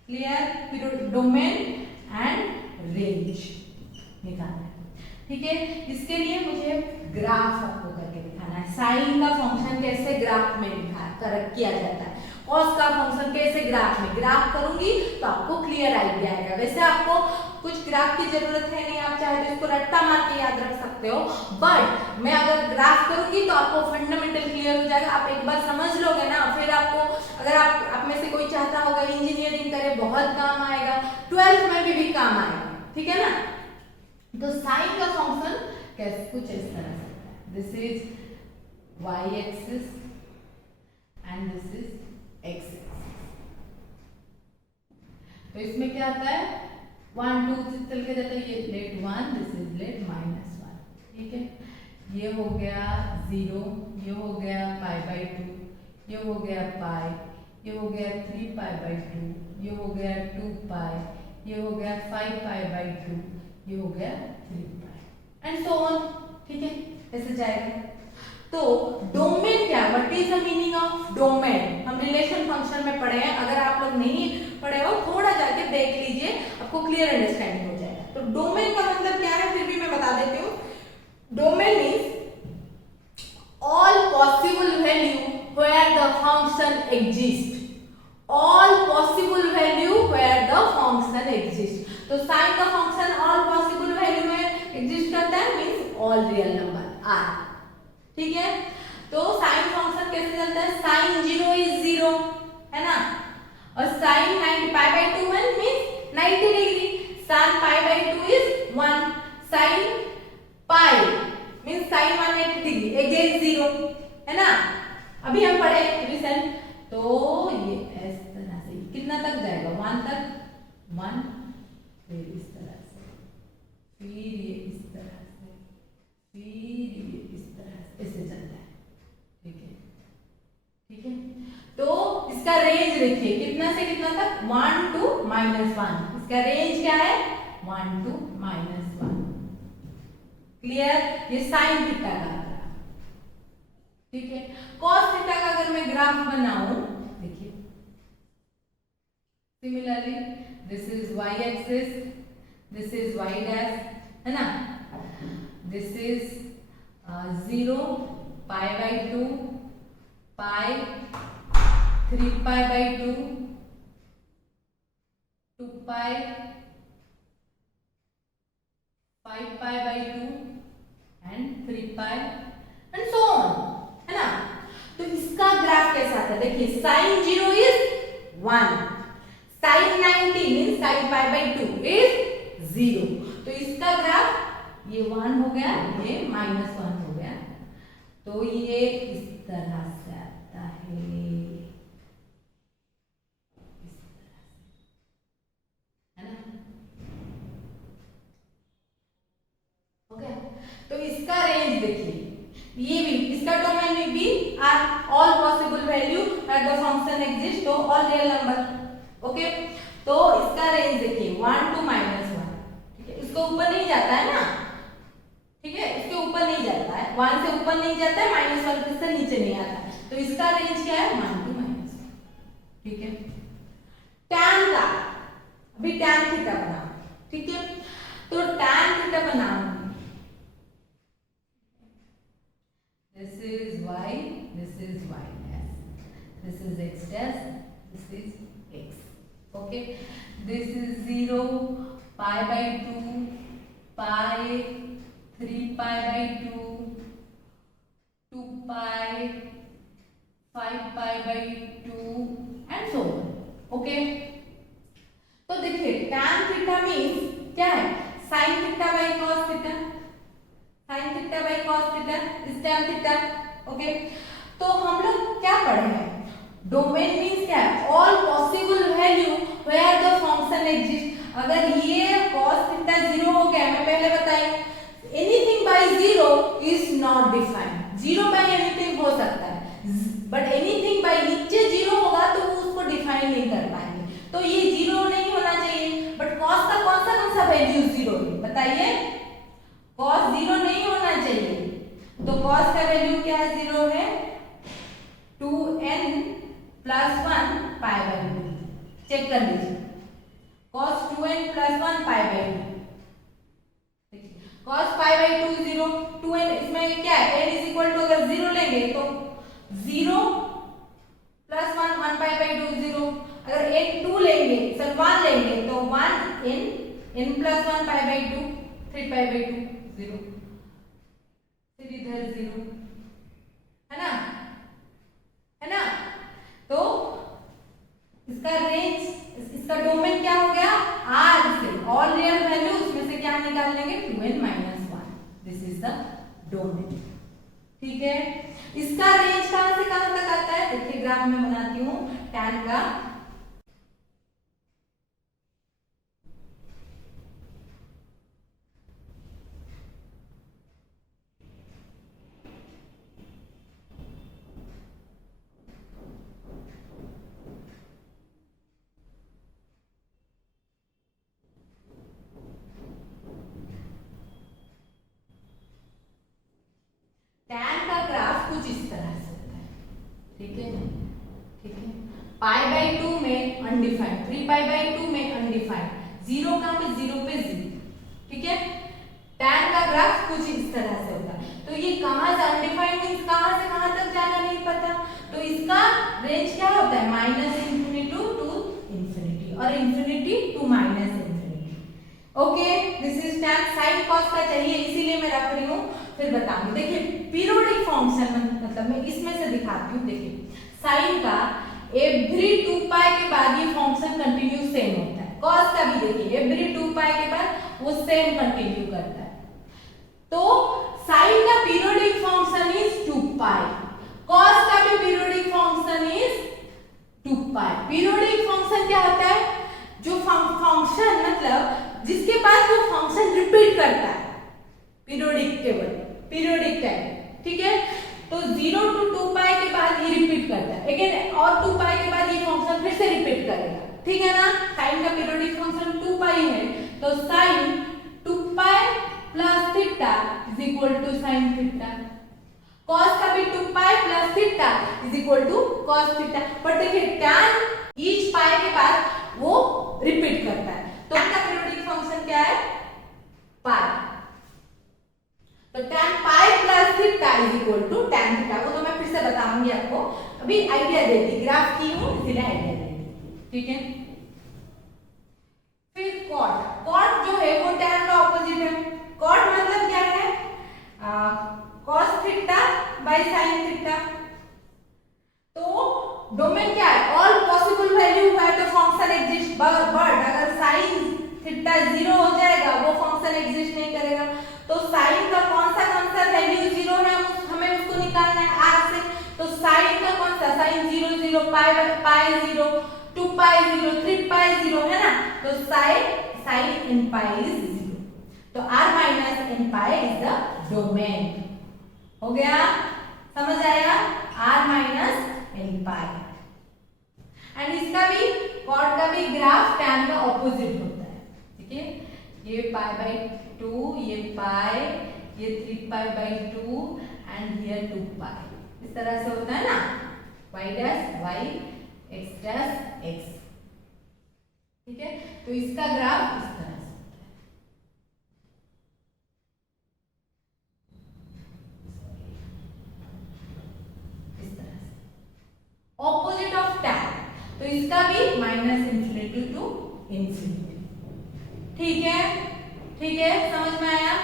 क्लियर? फिर डोमेन एंड रेंज निकालना है। ठीक है, इसके लिए मुझे ग्राफ आपको करके दिखाना है। साइन का फंक्शन कैसे ग्राफ में किया जाता है, कॉस का फंक्शन कैसे ग्राफ में। ग्राफ करूंगी तो आपको क्लियर आइडिया आएगा। वैसे आपको कुछ ग्राफ की जरूरत है नहीं, आप चाहे तो इसको रट्टा मार के याद रख सकते हो, बट मैं अगर ग्राफ करूंगी तो आपको फंडामेंटल क्लियर हो जाएगा। आप एक बार समझ लोगे ना, फिर आपको अगर आप में से कोई चाहता होगा इंजीनियरिंग करे, बहुत काम आएगा, 12th में भी काम आएगा। ठीक है ना? तो साइन का फंक्शन कैसे कुछ इस तरह से होता है। This is y axis and this is x axis. तो इसमें क्या आता है 1 2 चल के जाता है, ये लेट 1, दिस इज लेट -1। ठीक है, ये हो गया 0, ये हो गया π/2, ये हो गया पाई, ये हो गया 3π/2, ये हो गया 2π, ये हो गया 5π/2, ये हो गया 3π एंड सो ऑन। ठीक है, ऐसे जाएगा। तो डोमेन क्या, what is the meaning of domain, हम रिलेशन फंक्शन में पढ़े हैं। अगर आप लोग नहीं पढ़े हो थोड़ा जाके देख लीजिए, आपको क्लियर अंडरस्टैंडिंग हो जाएगा। तो डोमेन का मतलब क्या है, फिर भी मैं बता देती हूँ। Domain means all possible value where the function exist, all possible value where the function exist. तो साइन का फंक्शन ऑल पॉसिबल वैल्यू में एग्जिस्ट करता है, means all real number R. ठीक है, तो साइन फंक्शन कैसे चलता है, साइन 0 इज 0 है ना, और sine 90π/2 means 90 degree, sine π/2 is 1, sine pi means sine 180 degree, again 0 है ना। अभी हम पढ़े रिसेंट, तो ये इस तरह से कितना तक जाएगा 1 तक, 1, फिर इस तरह से, फिर ये इस तरह से, फिर ये इस तरह से, ऐसे चलता है। ठीक है, ठीक है। तो इसका रेंज देखिए कितना से कितना तक, 1 to -1। इसका रेंज क्या है 1 to -1। क्लियर? ये साइन थीटा का ग्राफ। ठीक है, कॉस थीटा का अगर मैं ग्राफ बनाऊं, देखिए similarly this is y axis, this is y dash है ना, this is 0 π/2 pi 3π/2 2π 5π/2 and 3π and so on है ना। तो इसका ग्राफ कैसा आता है, देखिए sine 0 is 1, sine 90 means sine π/2 is 0। तो इसका ग्राफ ये 1 हो गया, ये -1 हो गया, तो ये इस तरह से आता है, इस तरह से है ना। हो गया, तो इसका रेंज देखिए, ये भी इसका डोमेन में भी R all possible value at the function exist, तो ऑल रियल नंबर। ओके, तो इसका रेंज देखिए 1 to -1। ठीक है, इसको ऊपर नहीं जाता है ना, ठीक है, इसके ऊपर नहीं जाता है, 1 से ऊपर नहीं जाता है, -1 से नीचे नहीं आता है। तो इसका रेंज क्या है 1 to -1। ठीक है, tan का अभी tan थीटा बनाओ। ठीक है, तो tan थीटा बनाऊंगी, this is y, this is y dash, this is x dash, this is x. Okay, this is 0 π/2 pi 3π/2 2π 5π/2 and so on. Okay, तो देखिए tan थीटा मीन्स क्या है, sin theta by cos theta, sin theta by cos theta is tan theta. Okay, तो हम लोग क्या पढ़े हैं, डोमेन मीन्स क्या है, all possible value where the function exist. अगर ये cos थीटा 0 हो गया, मैं पहले बताई anything by 0 is not defined, 0 by anything हो सकता है, बट एनीथिंग बाय नीचे 0 होगा तो वो उसको डिफाइन नहीं कर पाएंगे। तो ये 0 नहीं होना चाहिए, बट cos वैल्यू 0 है, बताइए cos 0 नहीं होना चाहिए, तो cos का वैल्यू क्या है, 0 है, 2n plus 1 pi by 2, check कर लीजिए, cos 2n plus 1 pi by 2, cos pi by 2 0, 2n इसमें क्या है, n इज इक्वल टू अगर 0 लेंगे तो 0 प्लस 1 1 पाई बाई 2 0, अगर n 2 लेंगे सर 1 लेंगे तो 1 n plus 1 pi by 2 3 pi by 2 0, फिर इधर 0 है ना, है ना, तो इसका रेंज, इसका डोमेन क्या हो गया, R से ऑल रियल वैल्यू, उसमें से क्या निकाल लेंगे, 2n minus 1, this is the domain, ठीक है। इसका रेंज कहां से कहां तक आता है, देखिए ग्राफ में बनाती हूं tan का, tan का ग्राफ कुछ इस तरह से होता है, ठीक है, ठीक है, पाई बाई 2 में अनडिफाइंड, 3 पाई बाई 2 में अनडिफाइंड, 0 का में 0 पे 0, ठीक है, tan का ग्राफ कुछ इस तरह से होता है, तो ये कहां से अनडिफाइंड मींस कहां से कहां तक जाना नहीं पता, तो इसका रेंज क्या होता है, माइनस इंफिनिटी टू इंफिनिटी और infinity to minus infinity, okay, this is tan, sine cos का चाहिए इसीलिए मैं रख रही हूं, फिर बताऊंगी, देखिए पीरियोडिक फंक्शन मतलब मैं इसमें से दिखाती हूँ, देखिए साइन का एवरी 2 पाई के बाद ये फंक्शन कंटिन्यू सेम होता है, cos का भी देखिए एवरी 2 पाई के बाद वो सेम कंटिन्यू करता है, तो साइन का periodic function is 2 pi, cos का भी periodic function is 2 pi, periodic function क्या होता है, जो फंक्शन मतलब जिसके बाद वो फंक्शन रिपीट करता है, पीरियोडिक टेबल, पीरियोडिक टाइम, ठीक है, तो 0 to 2 पाई के बाद ये रिपीट करता है अगेन, और 2 पाई के बाद ये फंक्शन फिर से रिपीट करेगा, ठीक है ना, साइन का पीरियोडिक फंक्शन 2 पाई है, तो sine 2 pi plus theta is equal to sine theta, cos का भी 2 pi plus theta is equal to cos theta, पर देखिए tan ईच पाई के बाद वो रिपीट करता है, तो tan का पीरियोडिक फंक्शन क्या है, पाई, तो tan pi plus theta is equal to tan theta, वो तो मैं फिर से बताऊंगी आपको, अभी आइडिया देती, ग्राफ की हूं इसलिए आइडिया देती, ठीक है। फिर cot, cot जो है वो tan का ऑपोजिट है, cot मतलब क्या है, cos theta by sin theta, तो डोमेन क्या है, all possible value where the function exist, but अगर sin थीटा 0 हो जाएगा वो फंक्शन एग्जिस्ट नहीं करेगा, तो sin का कौन सा वैल्यू 0 है, हमें उसको निकालना है r से, तो sin का कौन सा, sin 0 0 पाई 0 2 पाई 0 3 पाई 0 है ना, तो sin n पाई इज 0, तो r minus n pi is the domain, हो गया, समझ आया, r minus n pi, and इसका भी cot का भी ग्राफ tan का ऑपोजिट होता है, ठीक है, ये पाई बाई 2, ये पाई, ये 3 पाई बाई 2 एंड हियर 2 पाई, इस तरह से होता है ना, y dash y x dash x, ठीक है, तो इसका ग्राफ इस तरह से होता है, इस तरह से, ऑपोजिट ऑफ tan, तो इसका भी माइनस इंफिनिटी टू इंफिनिटी, ठीक है, ठीक है, समझ में आया।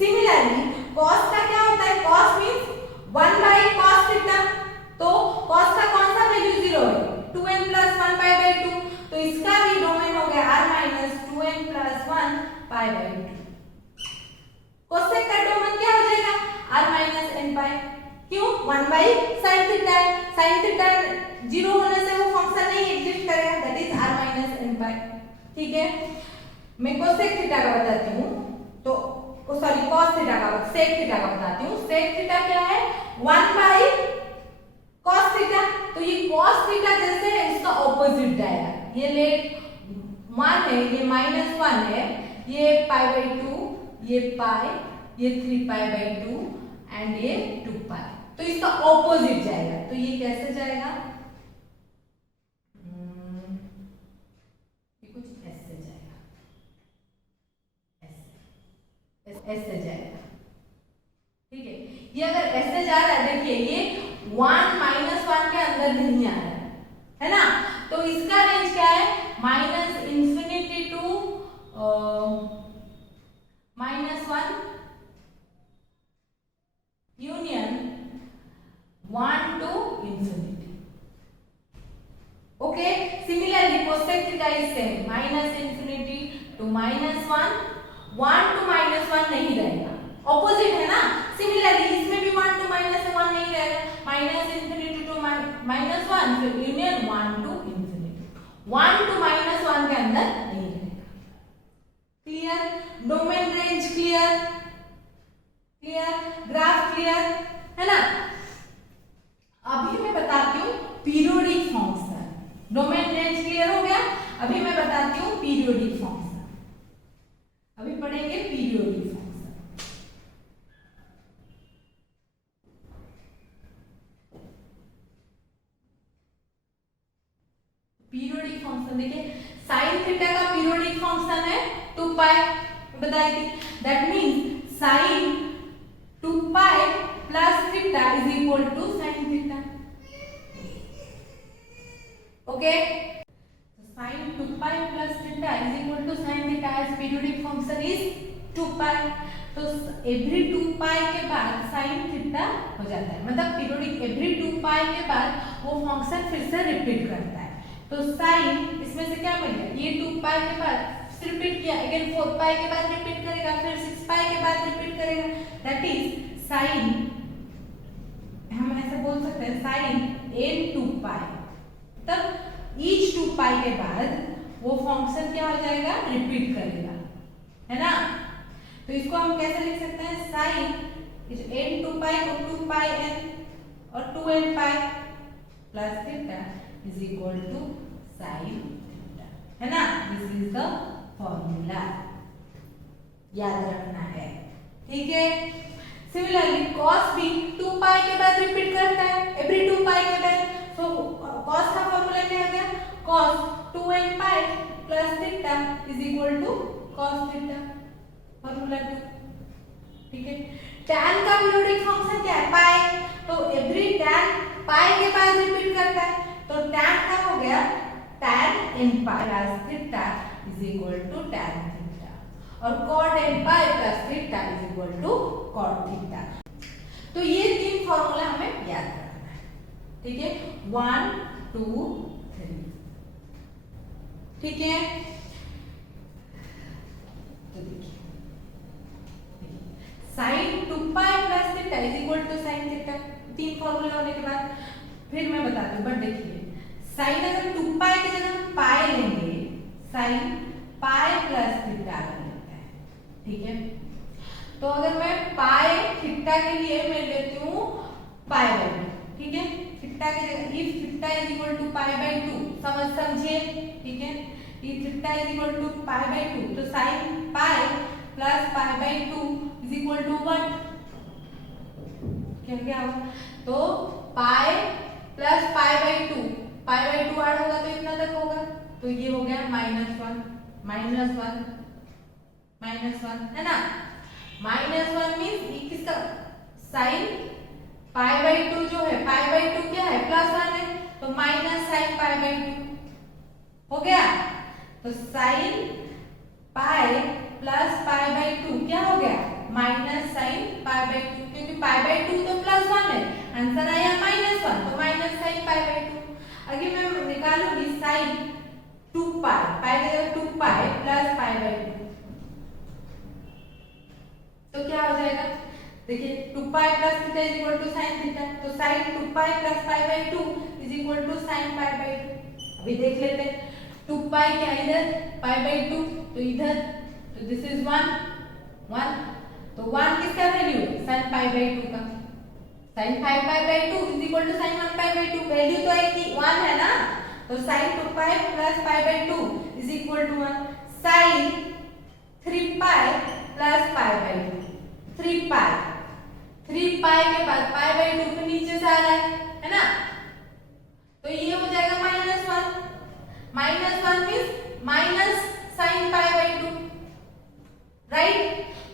सिमिलरली cos का क्या होता है, cos means 1 by cos theta, तो cos का कौन सा वैल्यू 0 है, 2n plus 1 pi by 2, तो इसका भी डोमेन हो गया r minus 2n plus 1 pi by 2, cosec का डोमेन क्या हो जाएगा, r minus n pi, क्यों, 1 by sin थीटा है, sin थीटा 0 होने से वो फंक्शन नहीं एग्जिस्ट करेगा, that is r minus n pi, ठीक है। मैं cosec थीटा का बताती हूँ, तो सॉरी cos थीटा का, sec थीटा का बताती हूँ, sec थीटा क्या है, 1 by cos थीटा, तो ये cos थीटा जैसे है इसका ऑपोजिट जाएगा, ये लेट 1 है, ये -1 है, ये पाई बाई 2, ये पाई, ये 3 पाई बाई 2 एंड ये 2 पाई। तो इसका ऑपोजिट जाएगा, तो ये कैसे जाएगा, ये कुछ ऐसे जाएगा, ऐसे जाएगा, ठीक है। ये अगर ऐसे जा रहा है, देखिए ये 1 -1 के अंदर नहीं आ रहा है ना, तो इसका रेंज क्या है, -minus infinity to -1 union 1 to infinity. Okay, similarly cosec theta is same, -infinity to -1, 1 to -1 नहीं रहेगा, ऑपोजिट है ना। सिमिलरली इसमें भी 1 to -1 नहीं रहेगा, -infinity to -1 फिर यूनियन 1 to infinity, 1 to -1 के अंदर नहीं रहेगा। Clear, domain range clear, graph clear है ना। अभी मैं बताती हूँ periodic function. Domain range clear हो गया, अभी मैं बताती हूँ पीरियोडिक फंक्शन। अभी पढ़ेंगे पीरियोडिक फंक्शन। पीरियोडिक फंक्शन देखिए, साइन थीटा का पीरियोडिक फंक्शन है 2 पाई, बताई थी। That means sine 2 pi plus theta is equal to sine theta. Okay, sine 2 pi plus theta is equal to sine theta as periodic function is 2 pi. तो every 2 पाई के बाद sine theta हो जाता है, मतलब पीरियोडिक एवरी 2 पाई के बाद वो फंक्शन फिर से रिपीट करता है। तो साइन इसमें से क्या मिल गया, ये 2 पाई के बाद रिपीट किया, अगेन 4 पाई के बाद रिपीट करेगा, फिर 6 पाई के बाद रिपीट करेगा। दैट इज साइन, हम ऐसे बोल सकते हैं साइन n 2 पाई, तब ईच 2 पाई के बाद वो फंक्शन क्या हो जाएगा, रिपीट करेगा, है ना। तो इसको हम कैसे लिख सकते हैं, साइन n 2 पाई को 2 पाई n और 2n pi plus theta is equal to sine theta, है ना। दिस इज द फॉर्मूला, याद रखना है, ठीक है। सिमिलरली cos भी 2 पाई के बाद रिपीट करता है, एवरी 2 पाई के बाद। सो cos का फॉर्मूला क्या आ गया, cos 2n pi plus theta is equal to cos theta, formula 2, ठीक है। tan का पीरियोडिक फंक्शन क्या है, पाई, तो एवरी tan पाई के बाद रिपीट करता है, तो tan का हो गया tan n pi plus theta is equal to tan theta, और cot n pi plus theta is equal to cot theta. तो ये 3 फॉर्मूला हमें याद रखना है, ठीक है, 1 2 3, ठीक है। तो देखिए sine 2 pi plus theta is equal to sine theta, 3 formula होने के बाद फिर मैं बताती हूँ, बट देखिए साइन अगर 2 पाई की जगह पाई लेंगे, साइन पाई प्लस थीटा लेते हैं, ठीक है। तो अगर मैं पाई थीटा के लिए मैं लेती हूँ पाई बाई 2, ठीक है। थीटा की जगह if theta is equal to pi by 2, समझिए, ठीक है। If theta is equal to pi by 2, तो sine pi plus pi by 2 is equal to 1, क्या होगा, तो pi plus pi by 2, pi by 2 add होगा तो इतना तक होगा, तो ये हो गया -1 है ना। -1 मींस ये किसका, साइन पाई बाई 2 जो है, पाई बाई 2 क्या है, +1 है, तो माइनस साइन पाई बाई 2 हो गया। तो sine pi plus pi by 2 क्या हो गया, माइनस साइन पाई बाई 2, क्योंकि पाई बाई 2 तो +1 है, आंसर आया -1, तो माइनस साइन पाई बाई 2। अगर मैं निकालूंगी साइन 2 पाई, पाई की जगह 2 पाई प्लस पाई बाई 2, तो क्या हो जाएगा, देखिए 2 pi plus theta is equal to sine theta, तो sine 2 pi plus pi by 2 is equal to sine pi by 2। अभी देख लेते हैं, 2 पाई क्या इधर, पाई बाई 2 तो इधर, तो दिस इज 1, तो 1 किसका वैल्यू है, साइन पाई बाई 2 का, sine pi by 2 is equal to sine 1 pi by 2, value तो एक ही 1 है ना, तो sine 2 pi plus pi by 2 is equal to 1, sine 3 बाद पाई बाई 2 पे नीचे से आ रहा है ना, तो ये हो जाएगा -1। -1 means minus sine pi by 2, right.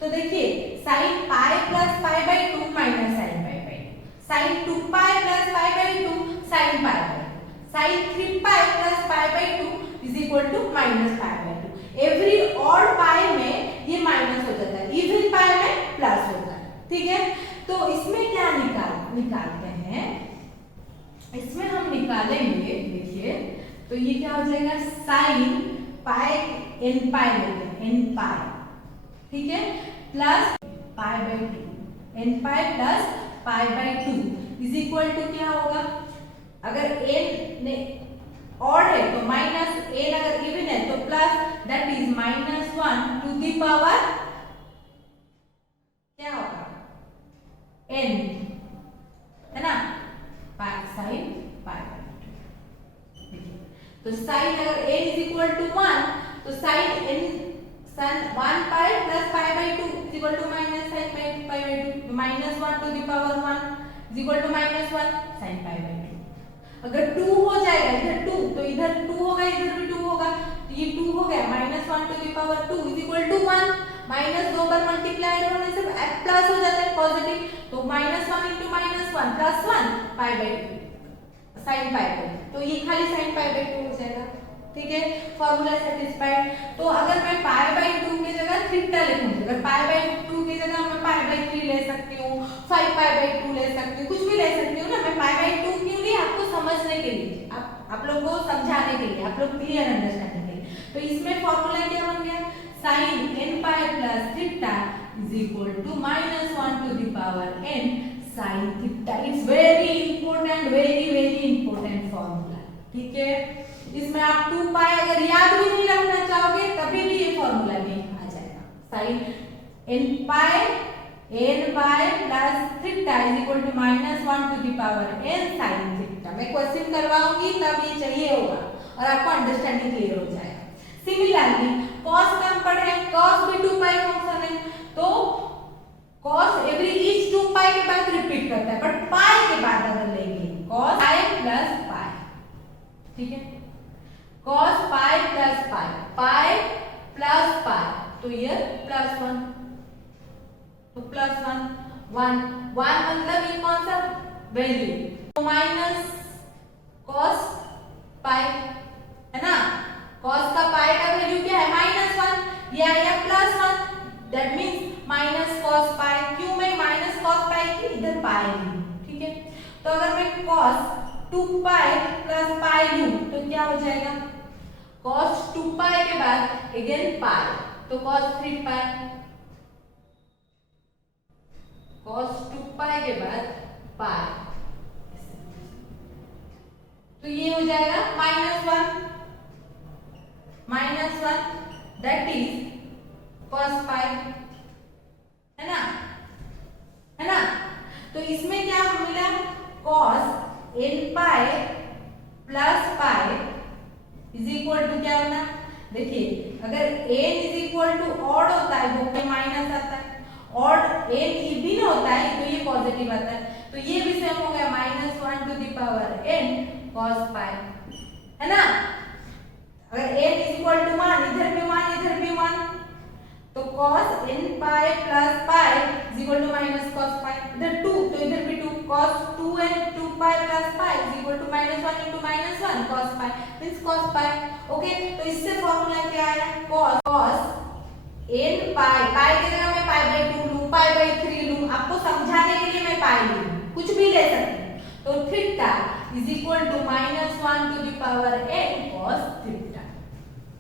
तो देखिए sine pi plus pi by 2 minus sine pi by 2, sine 2 pi plus pi by 2 sine pi by 2, sine 3 pi plus pi by 2 is equal to minus pi by 2। Every odd pi में ये minus हो जाता है, even पाई में plus होता है, ठीक है। तो इसमें क्या निकालते हैं, इसमें हम निकालेंगे, देखिए तो ये क्या हो जाएगा, साइन पाई एन पाई लेते हैं, एन पाई, ठीक है, plus pi by 2, n pi plus pi by 2 is equal to क्या होगा, अगर एन ऑड है तो माइनस, एन अगर इवन है तो plus, that is -1 to the power क्या होगा, एन, है ना, पाई साइन पाई बाई 2। तो साइन अगर n इज इक्वल टू 1 तो साइन n सन 1 pi plus pi by 2 is equal to minus sine pi by 2, -1 to the power 1 is equal to -1 sine pi by 2। अगर 2 हो जाएगा इधर 2 तो इधर 2 होगा, इधर भी 2 होगा, तो ये 2 हो गया, -1 to the power 2 is equal to 1, -2 पर मल्टीप्लाई होने से प्लस हो जाता है पॉजिटिव, तो -1 into -1 plus 1 pi by 2 sine pi by 2, तो ये खाली साइन पाई बाई 2 हो जाएगा, ठीक है, फॉर्मूला सेटिस्फाइड। तो अगर मैं पाई बाई 2 की जगह थीटा लिखूंगी, अगर पाई बाई 2 की जगह मैं पाई बाई 3 ले सकती हूँ, 5 पाई बाई 2 ले सकती हूँ, कुछ भी ले सकती हूँ ना, मैं पाई बाई 2 क्यों ली, आपको समझने के लिए, आप लोग को समझाने के लिए, आप लोग क्लियर अंडरस्टैंडिंग के लिए। तो इसमें फॉर्मूला क्या बन गया, sine n pi plus theta is equal to -1 to the power n sine theta. It's very important, very important formula, ठीक है। इसमें आप 2 पाई अगर याद भी नहीं रखना चाहोगे तभी भी ये फॉर्मूला में आ जाएगा, sine n pi plus theta is equal to -1 to the power n sine theta. मैं क्वेश्चन करवाऊंगी तब ये चाहिए होगा और आपको अंडरस्टैंडिंग क्लियर हो जाएगा। सिमिलरली cos का हम पढ़े, cos भी 2 पाई फंक्शन है, तो cos एवरी ईच 2 पाई के बाद रिपीट करता है, बट पाई के बाद अगर लेंगे cos पाई प्लस पाई, ठीक है, cos पाई प्लस पाई, पाई प्लस पाई, तो ये +1, तो +1 1 मतलब ये कौन सा वैल्यू, तो माइनस cos पाई, है ना, cos का पाई का वैल्यू क्या है, -1, ये आया +1, दैट मींस माइनस cos पाई। क्यों मैं माइनस cos पाई की इधर पाई लूं, ठीक है। तो अगर मैं cos 2 पाई प्लस पाई लूं तो क्या हो जाएगा, cos 2 पाई के बाद अगेन पाई, तो cos 3 पाई, cos 2 पाई के बाद पाई, तो ये हो जाएगा -1 दैट इज cos पाई, है ना। तो इसमें क्या मिला, cos n pi plus pi is equal to क्या होना, देखिए अगर n is equal to odd होता है तो माइनस आता है, ऑड n इवन होता है तो ये पॉजिटिव आता है, तो ये भी सेम हो गया -1 to the power n cos pi, है ना। अगर n इज इक्वल टू 1, इधर भी 1 इधर भी 1, तो cos n pi plus pi is equal to minus cos pi, इधर 2 तो इधर भी 2, cos 2 pi plus pi is equal to -1 into -1 cos pi means cos pi. Okay, तो इससे फॉर्मूला क्या आया, cos n पाई की जगह मैं पाई बाई 2 लूं, पाई बाई 3 लूं, आपको समझाने के लिए मैं पाई लूं, कुछ भी ले सकते हैं, तो theta is equal to -1 to the power n cos theta.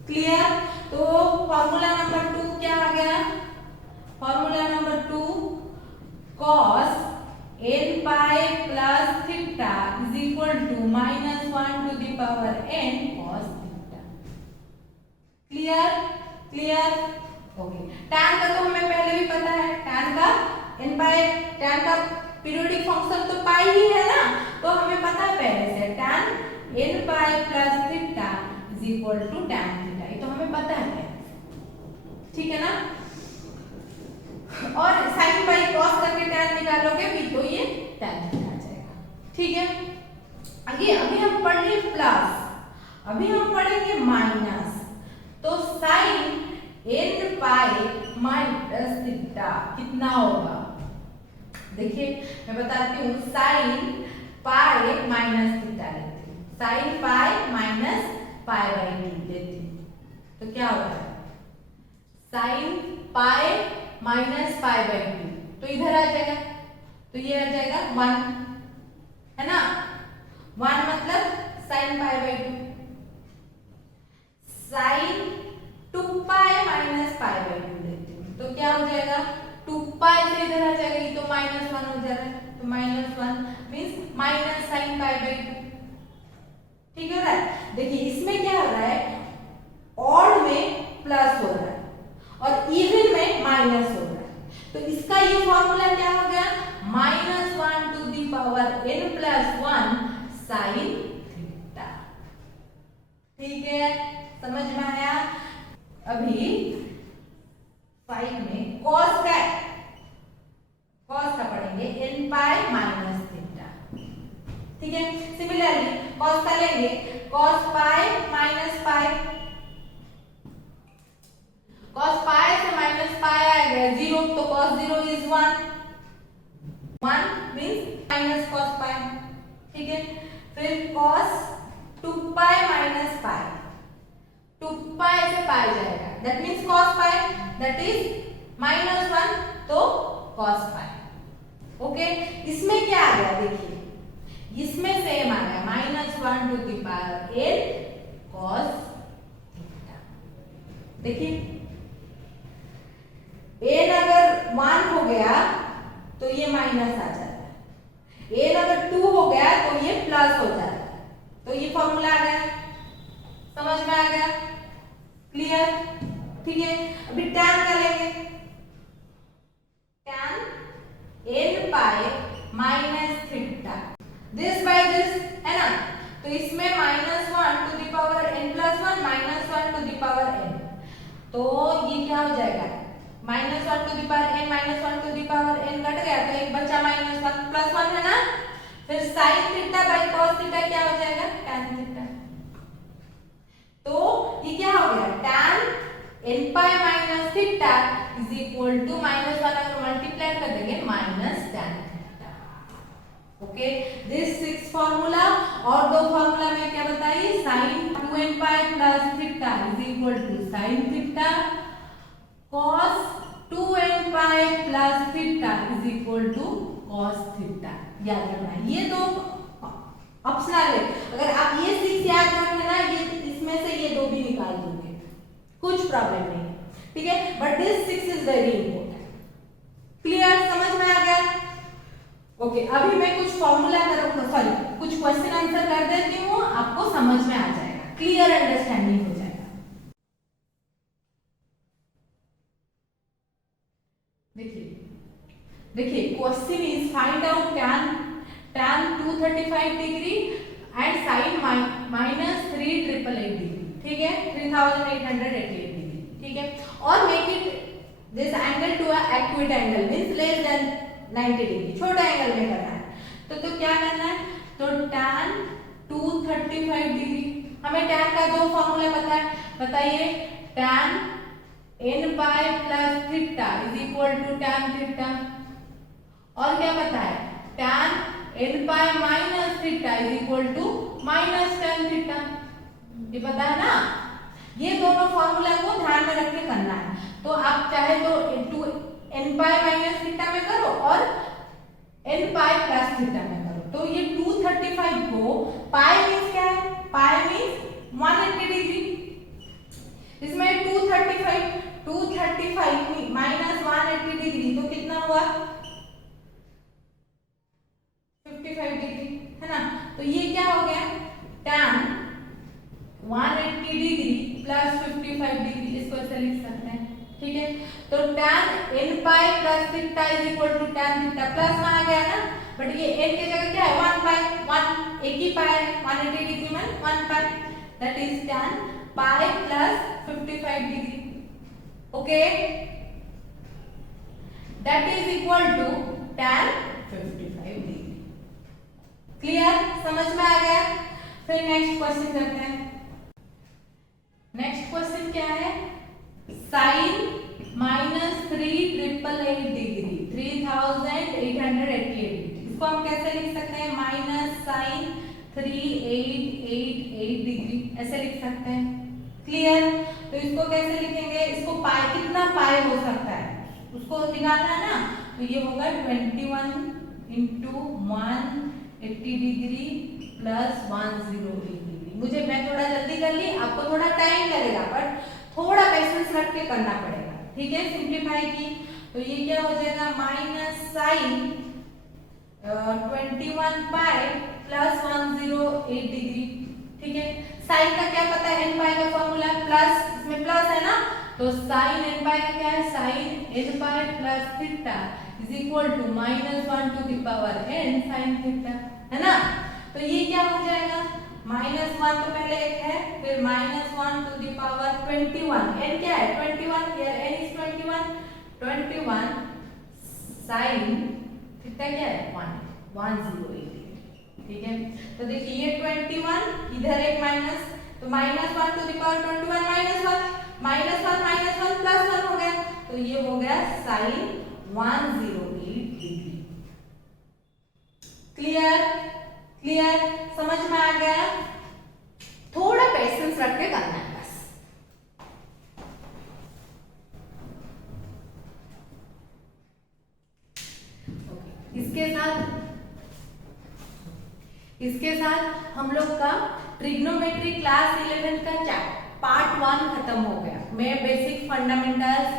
Clear. तो फॉर्मूला नंबर 2 क्या आ गया, formula number 2 cos n pi plus theta is equal to -1 to the power n cos theta. Clear. Okay, tan का तो हमें पहले भी पता है, tan का पीरियोडिक फंक्शन तो पाई ही है ना, तो हमें पता है पहले से tan n pi plus theta is equal to tan theta, ये तो हमें पता है, ठीक है ना। और sin पाई cos करके tan निकालोगे भी तो ये ठीक है। आगे अभी हम पढ़ लिए प्लस, अभी हम पढ़ेंगे माइनस। तो sine n pi minus theta कितना होगा? देखिए मैं बताती हूँ, साइन पाई माइनस थीटा लेती हूँ, sine pi minus pi by 2 लेती हूँ, तो क्या होता है? Sine pi minus pi by 2, तो इधर आ जाएगा, तो ये आ जाएगा 1, है ना। 1 मतलब sine pi by 2, sine 2 pi minus pi by 2 लेती हूँ, तो क्या हो जाएगा? 2 पाई से इधर आ जाएगा, ये तो माइनस 1 हो जा रहा है, तो minus 1 means minus sine pi by 2। ठीक हो रहा है? देखिए इसमें क्या हो रहा है, ऑड में प्लस हो रहा है और इवन में माइनस हो रहा है, तो इसका ये फॉर्मूला क्या हो गया? Minus 1 to the power n plus 1 sine theta. ठीक है, समझ में आया? अभी 5 में cos का पढ़ेंगे n पाई माइनस थीटा। ठीक है, सिमिलरली cos का लेंगे, cos पाई माइनस पाई, cos पाई से माइनस पाई आएगा 0, तो cos 0 is 1, 1 means minus cos पाई। ठीक है, फिर cos 2 पाई माइनस पाई, 2 पाई से पाई जाएगा, that means cos pi, that is minus 1, तो cos पाई। ओके, इसमें क्या आ गया? देखिए इसमें सेम आ गया, minus 1 to the power n cos theta. देखिए n अगर 1 हो गया तो ये माइनस आ जाता है, n अगर 2 हो गया तो ये प्लस हो जाता है, तो ये फॉर्मूला आ गया, समझ में आ गया? क्लियर? ठीक है, अभी tan का लेंगे, tan n pi minus theta, this by this, है ना। तो इसमें minus 1 to the power n plus 1 minus 1 to the power n, तो ये क्या हो जाएगा? Minus 1 to the power n minus 1 to the power n cut गया, तो एक बचा माइनस 1 प्लस 1, है ना। फिर sine theta by cos theta क्या हो जाएगा? tan theta. तो ये क्या हो गया? tan n pi minus theta is equal to minus 1 अगर मल्टीप्लाई कर देंगे minus tan theta. Okay, this 6 formula. और दो फॉर्मूला में क्या बताइए? sin 2n pi plus theta is equal to sin theta, cos 2n pi plus theta is equal to cos theta. याद रखना है, ये दो ऑप्शनल है, अगर आप ये 6 याद रखें ना, ये इसमें से ये दो भी निकाल दोगे, कुछ प्रॉब्लम नहीं, ठीक है। But this 6 is very important. Clear? समझ में आ गया? ओके, अभी मैं कुछ फॉर्मूला कुछ क्वेश्चन आंसर कर देती हूँ, आपको समझ में आ जाएगा, क्लियर अंडरस्टैंडिंग हो जाएगा। देखिए question is find out tan 235 degree and sin minus 3888 degree, ठीक है, 3888 डिग्री, ठीक है, और make it this angle to a acute angle means less than 90 degree, छोटा एंगल में करना है। तो क्या करना है? तो tan 235 डिग्री, हमें tan का दो फॉर्मूला पता है, बताइए। tan n pi plus theta is equal to tan theta, और क्या पता है? tan n pi minus theta is equal to minus tan theta, ये पता है ना। ये दोनों फॉर्मूला को ध्यान में रख के करना है, तो आप चाहे तो n पाई माइनस थीटा में करो और n पाई प्लस थीटा में करो। तो ये 235 को पाई मींस क्या है? पाई मींस 180 डिग्री, इसमें 235 माइनस 180 डिग्री तो कितना हुआ? 55 डिग्री, है ना। तो ये क्या हो गया? tan 180 डिग्री प्लस 55 डिग्री, इसको ऐसे लिख सकते हैं, ठीक है। तो tan n pi plus theta is equal to tan theta, plus में आ गया ना, बट ये n की जगह क्या है? 1 पाई, 1 एक ही पाई है, 180 डिग्री में 1 pi, that is tan pi plus 55 degree, okay, that is equal to tan 55 degree. Clear, समझ में आ गया। फिर नेक्स्ट क्वेश्चन करते हैं। नेक्स्ट क्वेश्चन क्या है, साइन -3,888 डिग्री 3,888 डिग्री, इसको हम कैसे लिख सकते हैं, माइनस साइन 3,888 डिग्री ऐसे लिख सकते हैं। क्लियर, तो इसको कैसे लिखेंगे, इसको पाई, कितना पाई हो सकता है उसको निकालना है ना, तो ये होगा 21 इंटू 180 डिग्री प्लस 108 डिग्री। मैं थोड़ा जल्दी कर ली, आपको थोड़ा टाइम लगेगा बट थोड़ा पेशेंस रख के करना पड़ेगा, ठीक है। सिंप्लीफाई की तो ये क्या हो जाएगा, minus sine 21 pi plus 108 degree, ठीक है। साइन का क्या पता है, n पाई का फॉर्मूला प्लस, इसमें प्लस है ना, तो साइन n पाई का क्या है, sine n pi plus theta is equal to -1 to the power n sine theta, है ना। तो ये क्या हो जाएगा, -1 तो पहले एक है, फिर -1 टू द पावर 21, n क्या है 21, here n is 21 sine theta क्या है 108, ठीक है। तो देखिए ये 21, इधर एक माइनस, तो -1 टू द पावर 21 -1 प्लस 1 हो गया, तो ये हो गया साइन 108 डिग्री। क्लियर, क्लियर, समझ में आ गया। थोड़ा पेशेंस रख के करना है बस। इसके साथ हम लोग का ट्रिग्नोमेट्री क्लास 11 का पार्ट 1 खत्म हो गया। मैं बेसिक फंडामेंटल्स,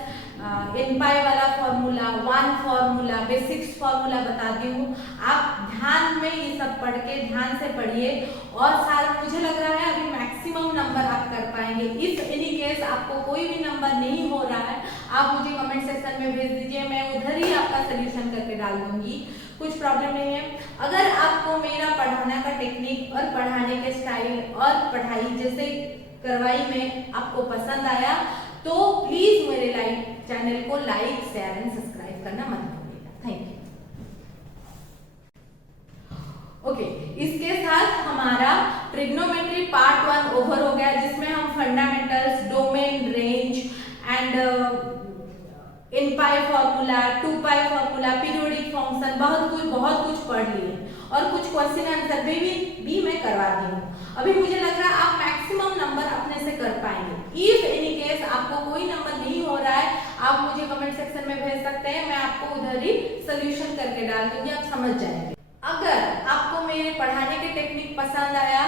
n पाई वाला फॉर्मूला, 1 फॉर्मूला, बेसिक्स फॉर्मूला बताती हूँ। आप ध्यान में ये सब पढ़ के ध्यान से पढ़िए, और साथ मुझे लग रहा है अभी मैक्सिमम नंबर आप कर पाएंगे। इफ एनी केस आपको कोई भी नंबर नहीं हो रहा है, आप मुझे कमेंट सेक्शन में भेज दीजिए, मैं उधर ही आपका सोल्यूशन करके डाल दूंगी, कुछ प्रॉब्लम नहीं है। अगर आपको मेरा पढ़ाने का टेक्निक और पढ़ाने के स्टाइल और पढ़ाई जैसे करवाई में आपको पसंद आया, तो प्लीज मेरे चैनल को लाइक, शेयर एंड सब्सक्राइब करना मत भूलिएगा। Thank you. ओके, इसके साथ हमारा ट्रिग्नोमेट्री पार्ट 1 ओवर हो गया, जिसमें हम fundamentals, domain, range and n pi formula, 2 pi formula, periodic function, बहुत कुछ पढ़ लिए, और कुछ क्वेश्चन आंसर भी मैं करवा दी हूँ। अभी मुझे लग रहा है आप मैक्सिमम नंबर अपने से कर पाएंगे। इफ एनी केस आपको कोई नंबर नहीं हो रहा है, आप मुझे कमेंट सेक्शन में भेज सकते हैं, मैं आपको उधर ही सोल्यूशन करके डाल दूंगी, आप समझ जाएंगे। अगर आपको मेरे पढ़ाने के टेक्निक पसंद आया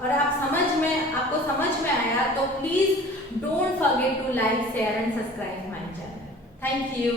और आपको समझ में आया, तो please don't forget to like, share and subscribe my channel. Thank you.